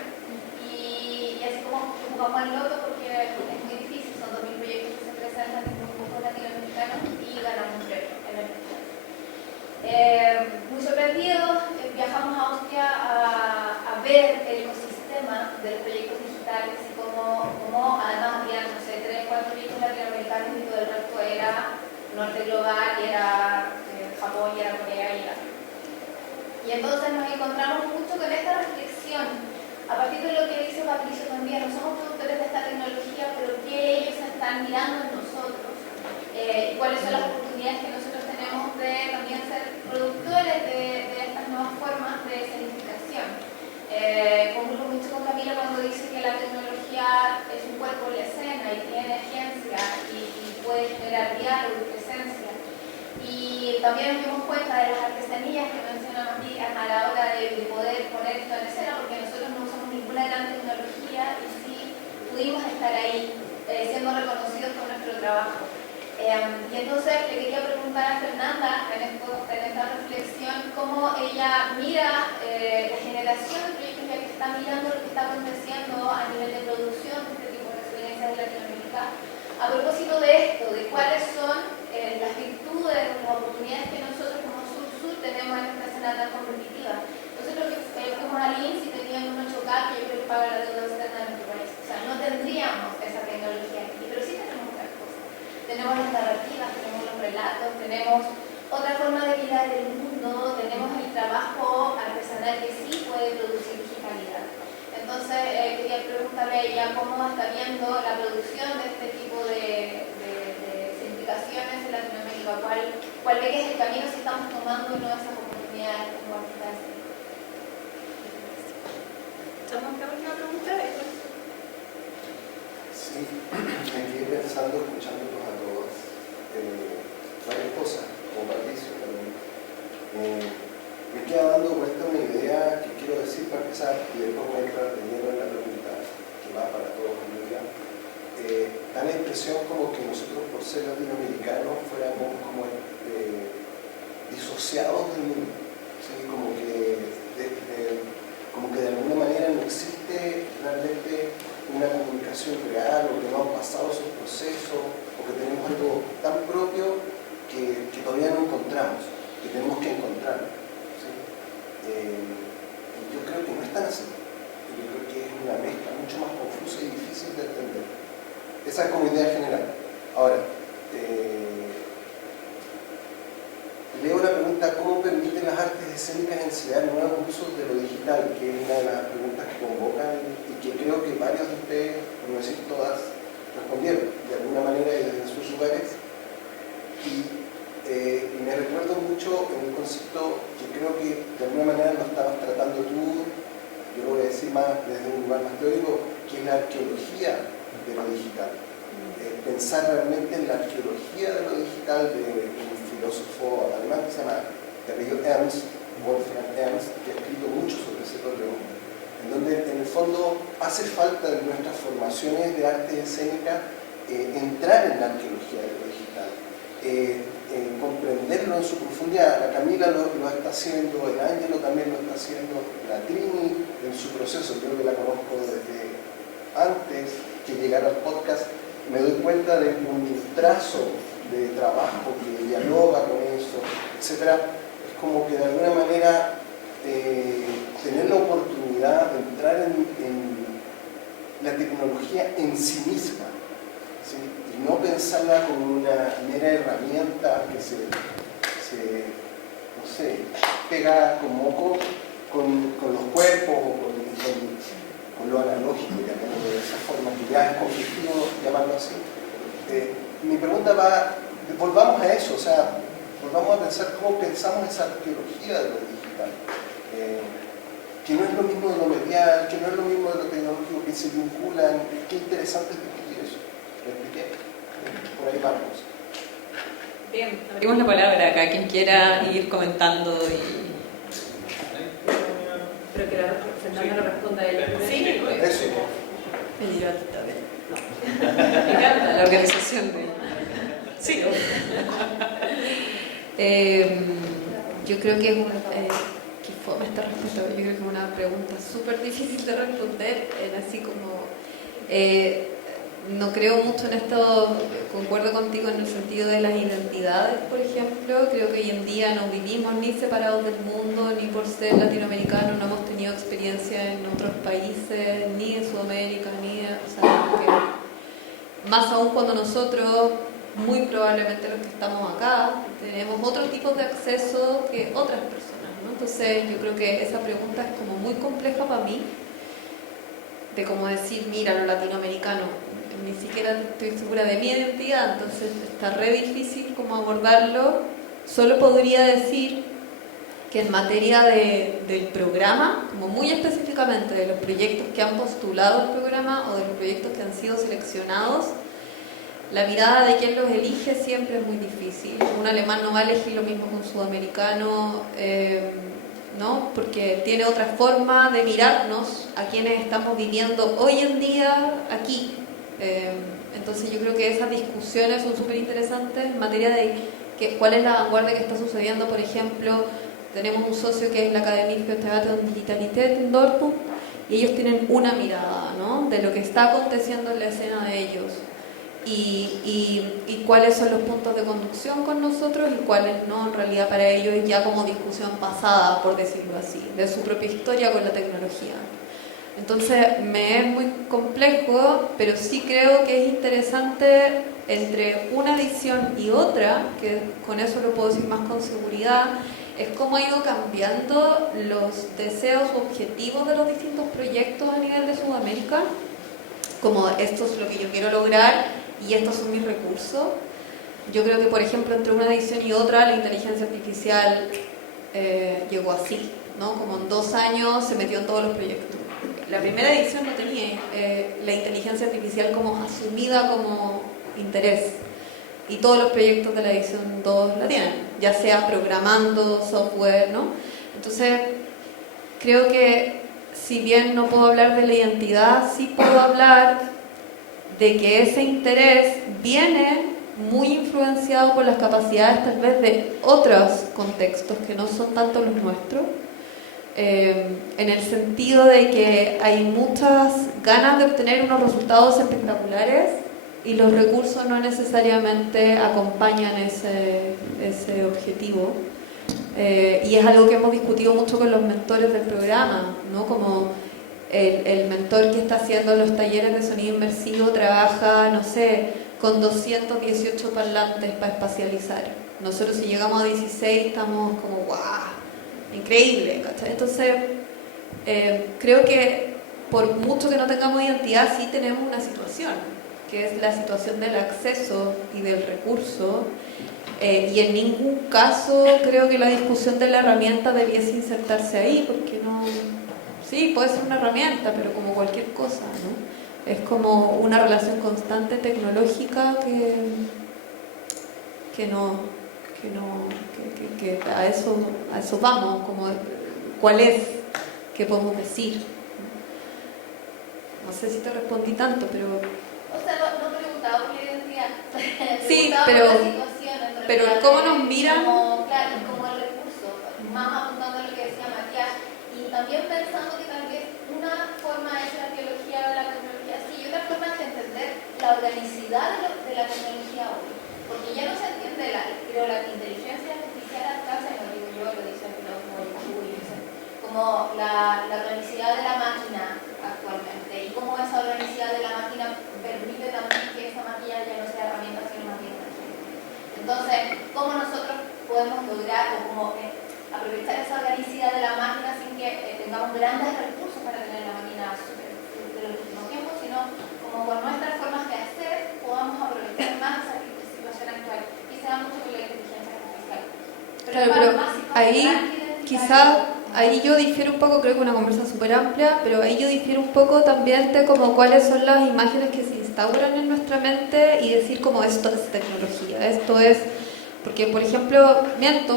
y así como jugamos al loto porque es muy difícil, son 2000 proyectos que se presentan en grupos latinoamericanos y ganamos un premio en el festival. Muy sorprendidos, viajamos a Austria a ver el ecosistema de los proyectos digitales y cómo además había, no sé, 3 o 4 proyectos latinoamericanos y todo el resto era norte global, y era Japón, y era Corea, y era. Y entonces nos encontramos mucho con esta reflexión, a partir de lo que dice Patricio también, no somos productores de esta tecnología, pero que ellos están mirando en nosotros, y cuáles son las oportunidades que nosotros tenemos de también ser productores de estas nuevas formas de escenificación. Concluyo mucho con Camila cuando dice que la tecnología es un cuerpo de la escena y tiene agencia y puede generar diálogo y presencia. Y también nos dimos cuenta de las artesanías que menciona María a la hora de poder poner esto en escena, porque nosotros no usamos ninguna gran tecnología y sí pudimos estar ahí siendo reconocidos por nuestro trabajo. Y entonces le quería preguntar a Fernanda en esta reflexión cómo ella mira la generación de proyectos, ya que está mirando lo que está aconteciendo a nivel de producción de este tipo de experiencias de Latinoamérica, a propósito de esto, de cuáles son las virtudes, las oportunidades que nosotros como Sur tenemos en esta escena tan competitiva. Nosotros que fuimos al INS y teníamos un 8K que yo creo que paga la deuda externa de nuestro país. O sea, no tendríamos esa tecnología aquí, pero sí tenemos otras cosas. Tenemos las narrativas, tenemos los relatos, tenemos otra forma de mirar el mundo, tenemos el trabajo artesanal que sí puede producir digitalidad. Entonces, quería preguntarle a ella cómo está viendo la producción de este tipo de significaciones en Latinoamérica, cuál ve que es el camino si estamos tomando no esas oportunidades como artistas. Estamos Me queda dando vuelta una idea que quiero decir para empezar, y después voy a entrar de lleno en la pregunta que va para todos en realidad. Da la impresión como que nosotros, por ser latinoamericanos, fuéramos como disociados del mundo, ¿sí? Como que de alguna manera no existe realmente una comunicación real, o que no han pasado esos procesos, o que tenemos algo tan propio que todavía no encontramos, que tenemos que encontrarlo, ¿sí? Yo creo que no es tan así. Yo creo que es una mezcla mucho más confusa y difícil de entender. Esa es como idea general. Ahora, leo la pregunta: ¿cómo permiten las artes escénicas ensayar nuevos usos de lo digital? Que es una de las preguntas que convocan y que creo que varios de ustedes, por no decir todas, respondieron de alguna manera y desde sus lugares. Y me recuerdo mucho en un concepto que creo que de alguna manera lo estabas tratando tú, yo lo voy a decir más desde un lugar más teórico, que es la arqueología de lo digital. Pensar realmente en la arqueología de lo digital de un filósofo alemán que se llama Wolfgang Ernst, que ha escrito mucho sobre ese problema, en donde en el fondo hace falta en nuestras formaciones de arte escénica entrar en la arqueología de lo digital, comprenderlo en su profundidad. La Camila lo está haciendo, el Ángelo también lo está haciendo, la Trini en su proceso, creo que la conozco desde antes que llegara al podcast. Me doy cuenta de un trazo de trabajo que dialoga con eso, etc. Es como que de alguna manera tener la oportunidad de entrar en la tecnología en sí misma, ¿sí? Y no pensarla como una mera herramienta que se no sé, pega con moco con los cuerpos o con lo analógico, llamémoslo de esa forma, que ya es conflictivo llamarlo así. Mi pregunta va, volvamos a eso, o sea, volvamos a pensar cómo pensamos esa arqueología de lo digital, que no es lo mismo de lo medial, que no es lo mismo de lo tecnológico, que se vinculan. Qué interesante es discutir eso. ¿Lo expliqué? Por ahí vamos. Bien, abrimos la palabra acá, quien quiera ir comentando y... Pero que Fernanda lo responda a ella. Sí, eso. Y yo también. No. Me encanta la organización de... Sí. Yo creo que es que fome esta respuesta. Yo creo que es una pregunta súper difícil de responder, así como no creo mucho en esto. Concuerdo contigo en el sentido de las identidades, por ejemplo. Creo que hoy en día no vivimos ni separados del mundo, ni por ser latinoamericanos no hemos tenido experiencia en otros países, ni en Sudamérica, o sea, que más aún cuando nosotros, muy probablemente los que estamos acá, tenemos otro tipo de acceso que otras personas, ¿no? Entonces yo creo que esa pregunta es como muy compleja para mí, de cómo decir, mira, lo latinoamericano, ni siquiera estoy segura de mi identidad, entonces está re difícil como abordarlo. Solo podría decir que en materia del programa, como muy específicamente de los proyectos que han postulado el programa o de los proyectos que han sido seleccionados, la mirada de quien los elige siempre es muy difícil. Un alemán no va a elegir lo mismo que un sudamericano, ¿no? Porque tiene otra forma de mirarnos a quienes estamos viviendo hoy en día aquí. Entonces yo creo que esas discusiones son súper interesantes en materia de cuál es la vanguardia que está sucediendo. Por ejemplo, tenemos un socio que es la Academie für Theater und Digitalität en Dortmund, y ellos tienen una mirada, ¿no?, de lo que está aconteciendo en la escena de ellos. Y cuáles son los puntos de conducción con nosotros y cuáles no, en realidad para ellos es ya como discusión pasada, por decirlo así, de su propia historia con la tecnología. Entonces me es muy complejo, pero sí creo que es interesante entre una edición y otra, que con eso lo puedo decir más con seguridad, es cómo ha ido cambiando los deseos u objetivos de los distintos proyectos a nivel de Sudamérica, como esto es lo que yo quiero lograr y estos son mis recursos. Yo creo que, por ejemplo, entre una edición y otra, la inteligencia artificial llegó así, ¿no? Como en 2 años se metió en todos los proyectos. La primera edición no tenía la inteligencia artificial como asumida como interés. y todos los proyectos de la edición 2 la tienen, ya sea programando, software, ¿no? Entonces, creo que si bien no puedo hablar de la identidad, sí puedo hablar de que ese interés viene muy influenciado por las capacidades tal vez de otros contextos que no son tanto los nuestros, en el sentido de que hay muchas ganas de obtener unos resultados espectaculares y los recursos no necesariamente acompañan ese objetivo. Y es algo que hemos discutido mucho con los mentores del programa, ¿no? Como el mentor que está haciendo los talleres de sonido inmersivo trabaja, no sé, con 218 parlantes para espacializar. Nosotros si llegamos a 16 estamos como ¡guau! Increíble, ¿cachai? Entonces, creo que por mucho que no tengamos identidad, sí tenemos una situación, que es la situación del acceso y del recurso, y en ningún caso creo que la discusión de la herramienta debiese insertarse ahí, porque no... Sí, puede ser una herramienta, pero como cualquier cosa, ¿no? Es como una relación constante tecnológica que a eso vamos, como cuál es, qué podemos decir. No sé si te respondí tanto, pero... O sea, no preguntaba por la identidad. Sí, pero cómo nos miran... Claro, como el recurso, más apuntando a lo que decía Matías, y también pensando que tal vez una forma es la arqueología o la tecnología, sí, y otra forma es entender la organicidad de la tecnología hoy. Porque ya no se entiende, creo, la inteligencia artificial alcanza, y no digo yo, lo dicen los como la organicidad de la máquina actualmente, y cómo esa organicidad de la máquina permite también que esa máquina ya no sea herramienta, sino máquina. Entonces, ¿cómo nosotros podemos lograr o cómo aprovechar esa organicidad de la máquina sin que tengamos grandes recursos para tener la máquina del último tiempo, sino como con nuestras formas de hacer podamos aprovechar más esa situación actual y se da mucho con la inteligencia artificial. Pero ahí quizás ahí yo difiero un poco, creo que una conversa súper amplia, pero ahí yo difiero un poco también de como cuáles son las imágenes que se instauran en nuestra mente y decir como esto es tecnología, esto es... Porque, por ejemplo,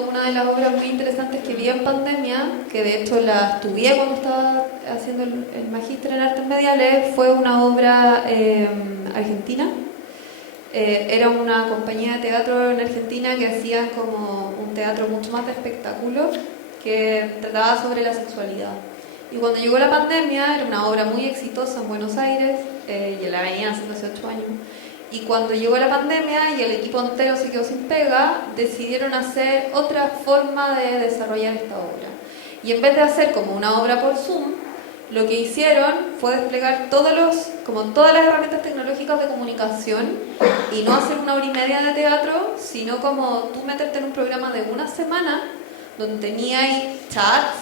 una de las obras muy interesantes que vi en pandemia, que de hecho la estudié cuando estaba haciendo el magíster en artes mediales, fue una obra argentina. Era una compañía de teatro en Argentina que hacía como un teatro mucho más de espectáculo, que trataba sobre la sexualidad. Y cuando llegó la pandemia, era una obra muy exitosa en Buenos Aires, y la venían haciendo hace 8 años. Y cuando llegó la pandemia y el equipo entero se quedó sin pega, decidieron hacer otra forma de desarrollar esta obra. Y en vez de hacer como una obra por Zoom, lo que hicieron fue desplegar todas las herramientas tecnológicas de comunicación y no hacer 1 hora y media de teatro, sino como tú meterte en un programa de 1 semana donde tenías chats,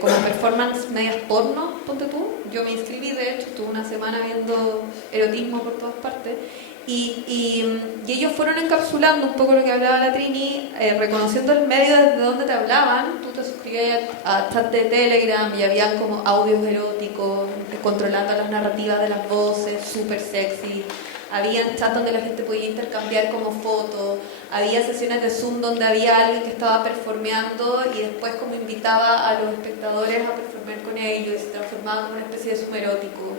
como performance medias porno, ponte tú. Yo me inscribí, de hecho, estuve 1 semana viendo erotismo por todas partes. Y ellos fueron encapsulando un poco lo que hablaba la Trini, reconociendo el medio desde donde te hablaban. Tú te suscribías a chat de Telegram y había como audios eróticos, controlando las narrativas de las voces, súper sexy. Había chats donde la gente podía intercambiar como fotos, había sesiones de Zoom donde había alguien que estaba performeando y después como invitaba a los espectadores a performear con ellos y se transformaba en una especie de Zoom erótico.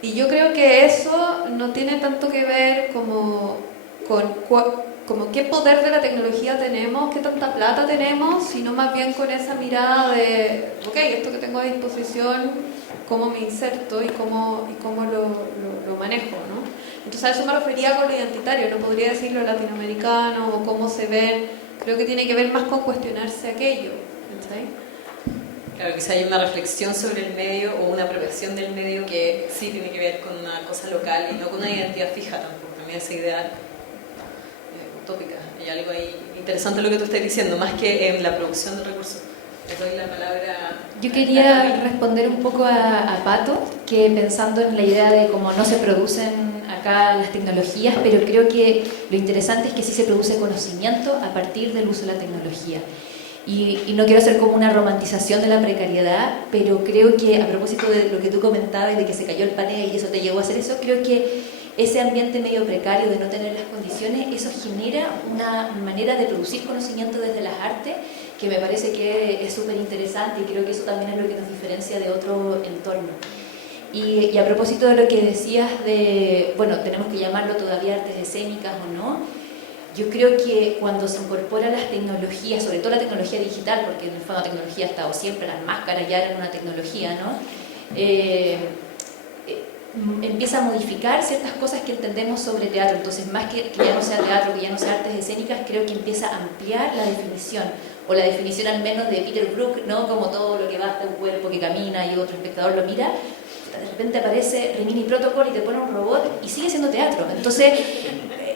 Y yo creo que eso no tiene tanto que ver como qué poder de la tecnología tenemos, qué tanta plata tenemos, sino más bien con esa mirada de, ok, esto que tengo a disposición, cómo me inserto y cómo lo manejo, ¿no? Entonces a eso me refería con lo identitario, no podría decir lo latinoamericano o cómo se ven, creo que tiene que ver más con cuestionarse aquello, ¿sí? Claro, quizá hay una reflexión sobre el medio o una apropiación del medio que sí tiene que ver con una cosa local y no con una identidad fija tampoco, también esa idea utópica. Hay algo ahí interesante lo que tú estás diciendo, más que en la producción de recursos. Le doy la palabra. Yo quería responder un poco a Pato, que pensando en la idea de cómo no se producen acá las tecnologías, pero creo que lo interesante es que sí se produce conocimiento a partir del uso de la tecnología. Y no quiero hacer como una romantización de la precariedad, pero creo que a propósito de lo que tú comentabas, de que se cayó el panel y eso te llevó a hacer eso, creo que ese ambiente medio precario de no tener las condiciones, eso genera una manera de producir conocimiento desde las artes que me parece que es súper interesante, y creo que eso también es lo que nos diferencia de otro entorno. Y a propósito de lo que decías de, bueno, tenemos que llamarlo todavía artes escénicas o no, yo creo que cuando se incorporan las tecnologías, sobre todo la tecnología digital, porque en el fondo la tecnología ha estado siempre, las máscaras ya eran una tecnología, ¿no? Empieza a modificar ciertas cosas que entendemos sobre teatro. Entonces, más que ya no sea teatro, que ya no sea artes escénicas, creo que empieza a ampliar la definición, o la definición al menos de Peter Brook, ¿no? Como todo lo que basta un cuerpo que camina y otro espectador lo mira, de repente aparece Rimini Protocol y te pone un robot y sigue siendo teatro. Entonces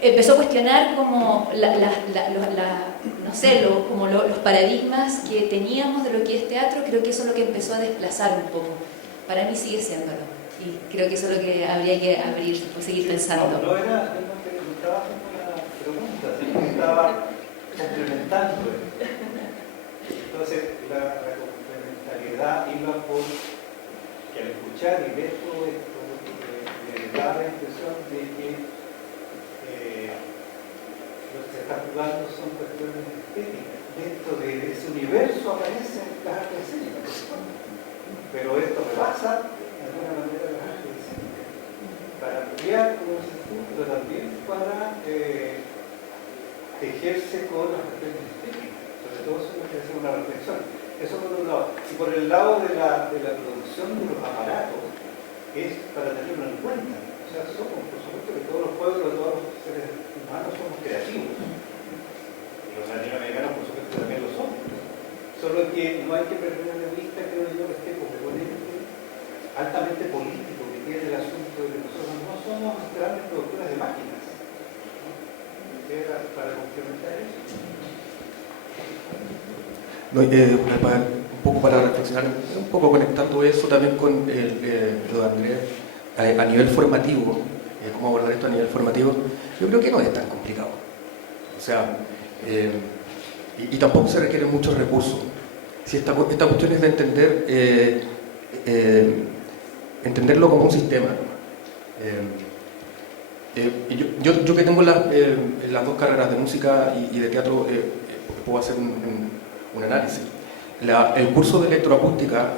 empezó a cuestionar como no sé, como los paradigmas que teníamos de lo que es teatro. Creo que eso es lo que empezó a desplazar un poco. Para mí sigue siéndolo, y creo que eso es lo que habría que abrir, seguir pensando. No era, no estaba haciendo una pregunta, sino que estaba complementando. Entonces la complementariedad iba por que al escuchar y ver todo esto, me da la impresión de que lo que se está jugando son cuestiones estéticas. Dentro de ese universo aparecen las artes escénicas, pero esto rebasa de alguna manera las artes escénicas para ampliar como ese punto, pero también para tejerse con las cuestiones estéticas. Sobre todo eso me parece una reflexión. Eso por un lado. Y por el lado de la producción de los aparatos, es para tenerlo en cuenta. O sea, somos, por supuesto, que todos los pueblos, todos los seres humanos somos creativos. Y los latinoamericanos, por supuesto, también lo somos. Solo que no hay que perder de vista, creo yo, este componente altamente político que tiene el asunto de que nosotros no somos grandes productores de máquinas. ¿No? Era para complementar eso. No, un poco para reflexionar, un poco conectando eso también con lo de Andrés, a nivel formativo, cómo abordar esto a nivel formativo, yo creo que no es tan complicado. O sea, y tampoco se requieren muchos recursos. Si esta cuestión es de entender, entenderlo como un sistema. Yo que tengo las dos carreras de música y de teatro, puedo hacer un análisis. El curso de electroacústica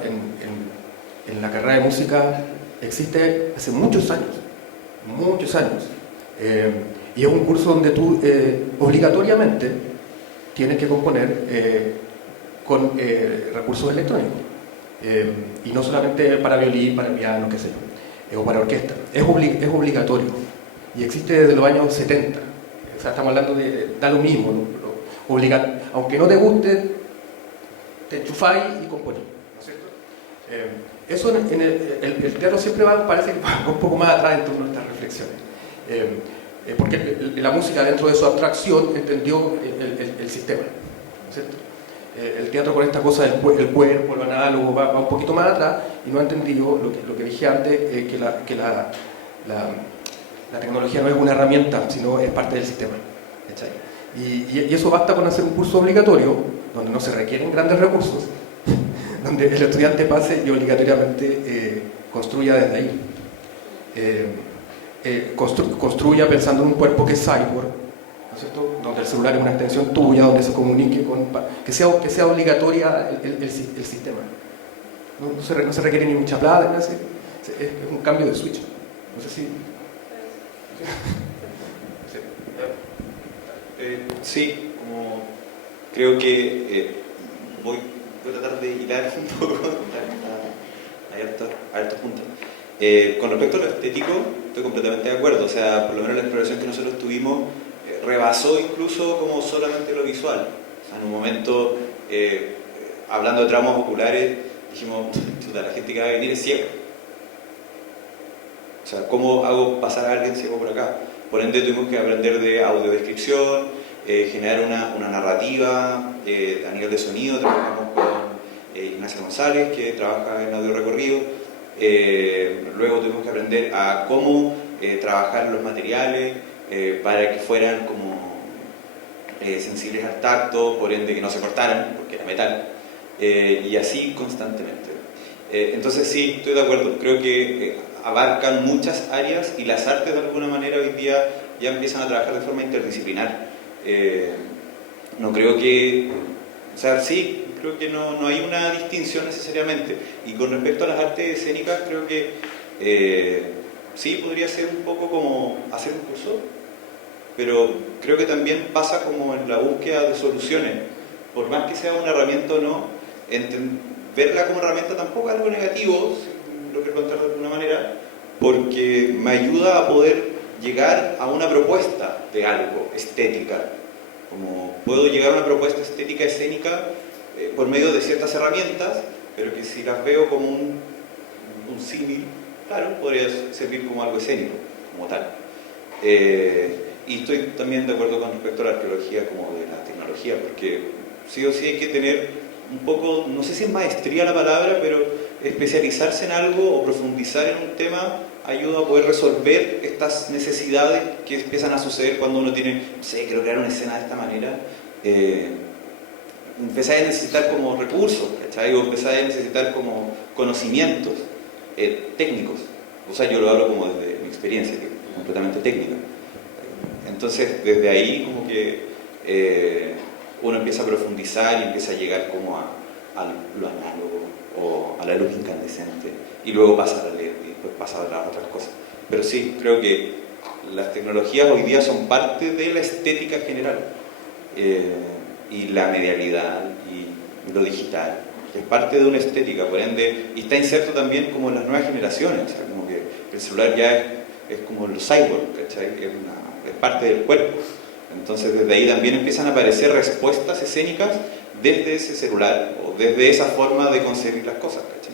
en la carrera de música existe hace muchos años, y es un curso donde tú obligatoriamente tienes que componer con recursos electrónicos, y no solamente para violín, para piano, qué sé yo, o para orquesta. Es obligatorio y existe desde los años 70. O sea, estamos hablando de da lo mismo, ¿no? Aunque no te guste, te enchufáis y componís, ¿no es cierto? Eso en el teatro siempre parece que va un poco más atrás en torno a estas reflexiones, porque la música, dentro de su abstracción, entendió el sistema, ¿no es cierto? El teatro, con esta cosa del cuerpo, lo análogo, va un poquito más atrás, y no ha entendido lo que dije antes, que la tecnología no es una herramienta, sino es parte del sistema, ¿cachai? Y eso basta con hacer un curso obligatorio, donde no se requieren grandes recursos, donde el estudiante pase y obligatoriamente construya desde ahí. Construya pensando en un cuerpo que es cyborg, ¿no es cierto? Donde el celular es una extensión tuya, donde se comunique que sea obligatoria el sistema. No se requiere ni mucha plata, es un cambio de switch. No sé si... Sí, como creo que voy a tratar de hilar un poco a hartos puntos. Con respecto a lo estético, estoy completamente de acuerdo. O sea, por lo menos la exploración que nosotros tuvimos rebasó incluso como solamente lo visual. O sea, en un momento, hablando de traumas oculares, dijimos, la gente que va a venir es ciega. O sea, ¿cómo hago pasar a alguien ciego por acá? Por ende, tuvimos que aprender de audiodescripción, generar una narrativa a nivel de sonido. Trabajamos con Ignacia González, que trabaja en audio recorrido. Luego tuvimos que aprender a cómo trabajar los materiales para que fueran como sensibles al tacto, por ende que no se cortaran, porque era metal, y así constantemente. Entonces sí, estoy de acuerdo. Creo que abarcan muchas áreas y las artes de alguna manera hoy día ya empiezan a trabajar de forma interdisciplinar. No creo que, o sea, sí, creo que no hay una distinción necesariamente. Y con respecto a las artes escénicas, creo que sí podría ser un poco como hacer un curso, pero creo que también pasa como en la búsqueda de soluciones. Por más que sea una herramienta o no, verla como herramienta tampoco es algo negativo, si lo quiero contar de alguna manera, porque me ayuda a poder llegar a una propuesta de algo, estética. Como puedo llegar a una propuesta estética escénica por medio de ciertas herramientas, pero que si las veo como un símil, claro, podría servir como algo escénico, como tal. Y estoy también de acuerdo con respecto a la arqueología como de la tecnología, porque sí o sí hay que tener un poco, no sé si es maestría la palabra, pero especializarse en algo o profundizar en un tema ayuda a poder resolver estas necesidades que empiezan a suceder cuando uno tiene, no sé, quiero crear una escena de esta manera. Empezáis a necesitar como recursos, ¿cachai? O empezáis a necesitar como conocimientos técnicos. O sea, yo lo hablo como desde mi experiencia, que es completamente técnica. Entonces, desde ahí como que uno empieza a profundizar y empieza a llegar como a lo análogo o a la luz incandescente y luego pasa a la LED y después pasa a las otras cosas. Pero sí, creo que las tecnologías hoy día son parte de la estética general y la medialidad y lo digital es parte de una estética, por ende, y está inserto también como en las nuevas generaciones, o sea, como que el celular ya es como los cyborg, ¿cachai? Es parte del cuerpo. Entonces desde ahí también empiezan a aparecer respuestas escénicas desde ese celular o desde esa forma de concebir las cosas, ¿cachai?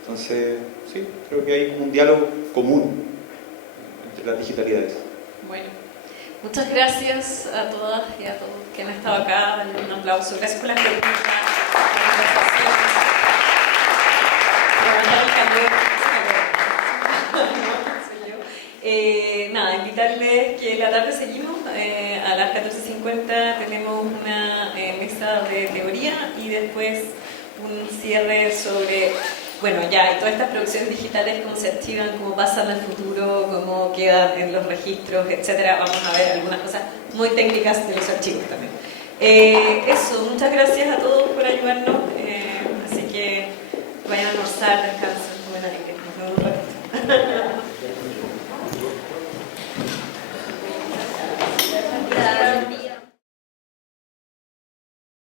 Entonces, sí, creo que hay como un diálogo común entre las digitalidades. Bueno, muchas gracias a todas y a todos que han estado acá. Denle un aplauso. Gracias por las preguntas, por las conversaciones, por aguantar el calor. Nada, invitarles que la tarde seguimos. A las 14:50 tenemos una mesa de teoría y después un cierre sobre, bueno, ya, todas estas producciones digitales, cómo se archivan, cómo pasan al futuro, cómo quedan en los registros, etcétera. Vamos a ver algunas cosas muy técnicas de los archivos también. Eso, muchas gracias a todos por ayudarnos. Así que vayan a almorzar, descansen, comen aire. Nos vemos un ratito.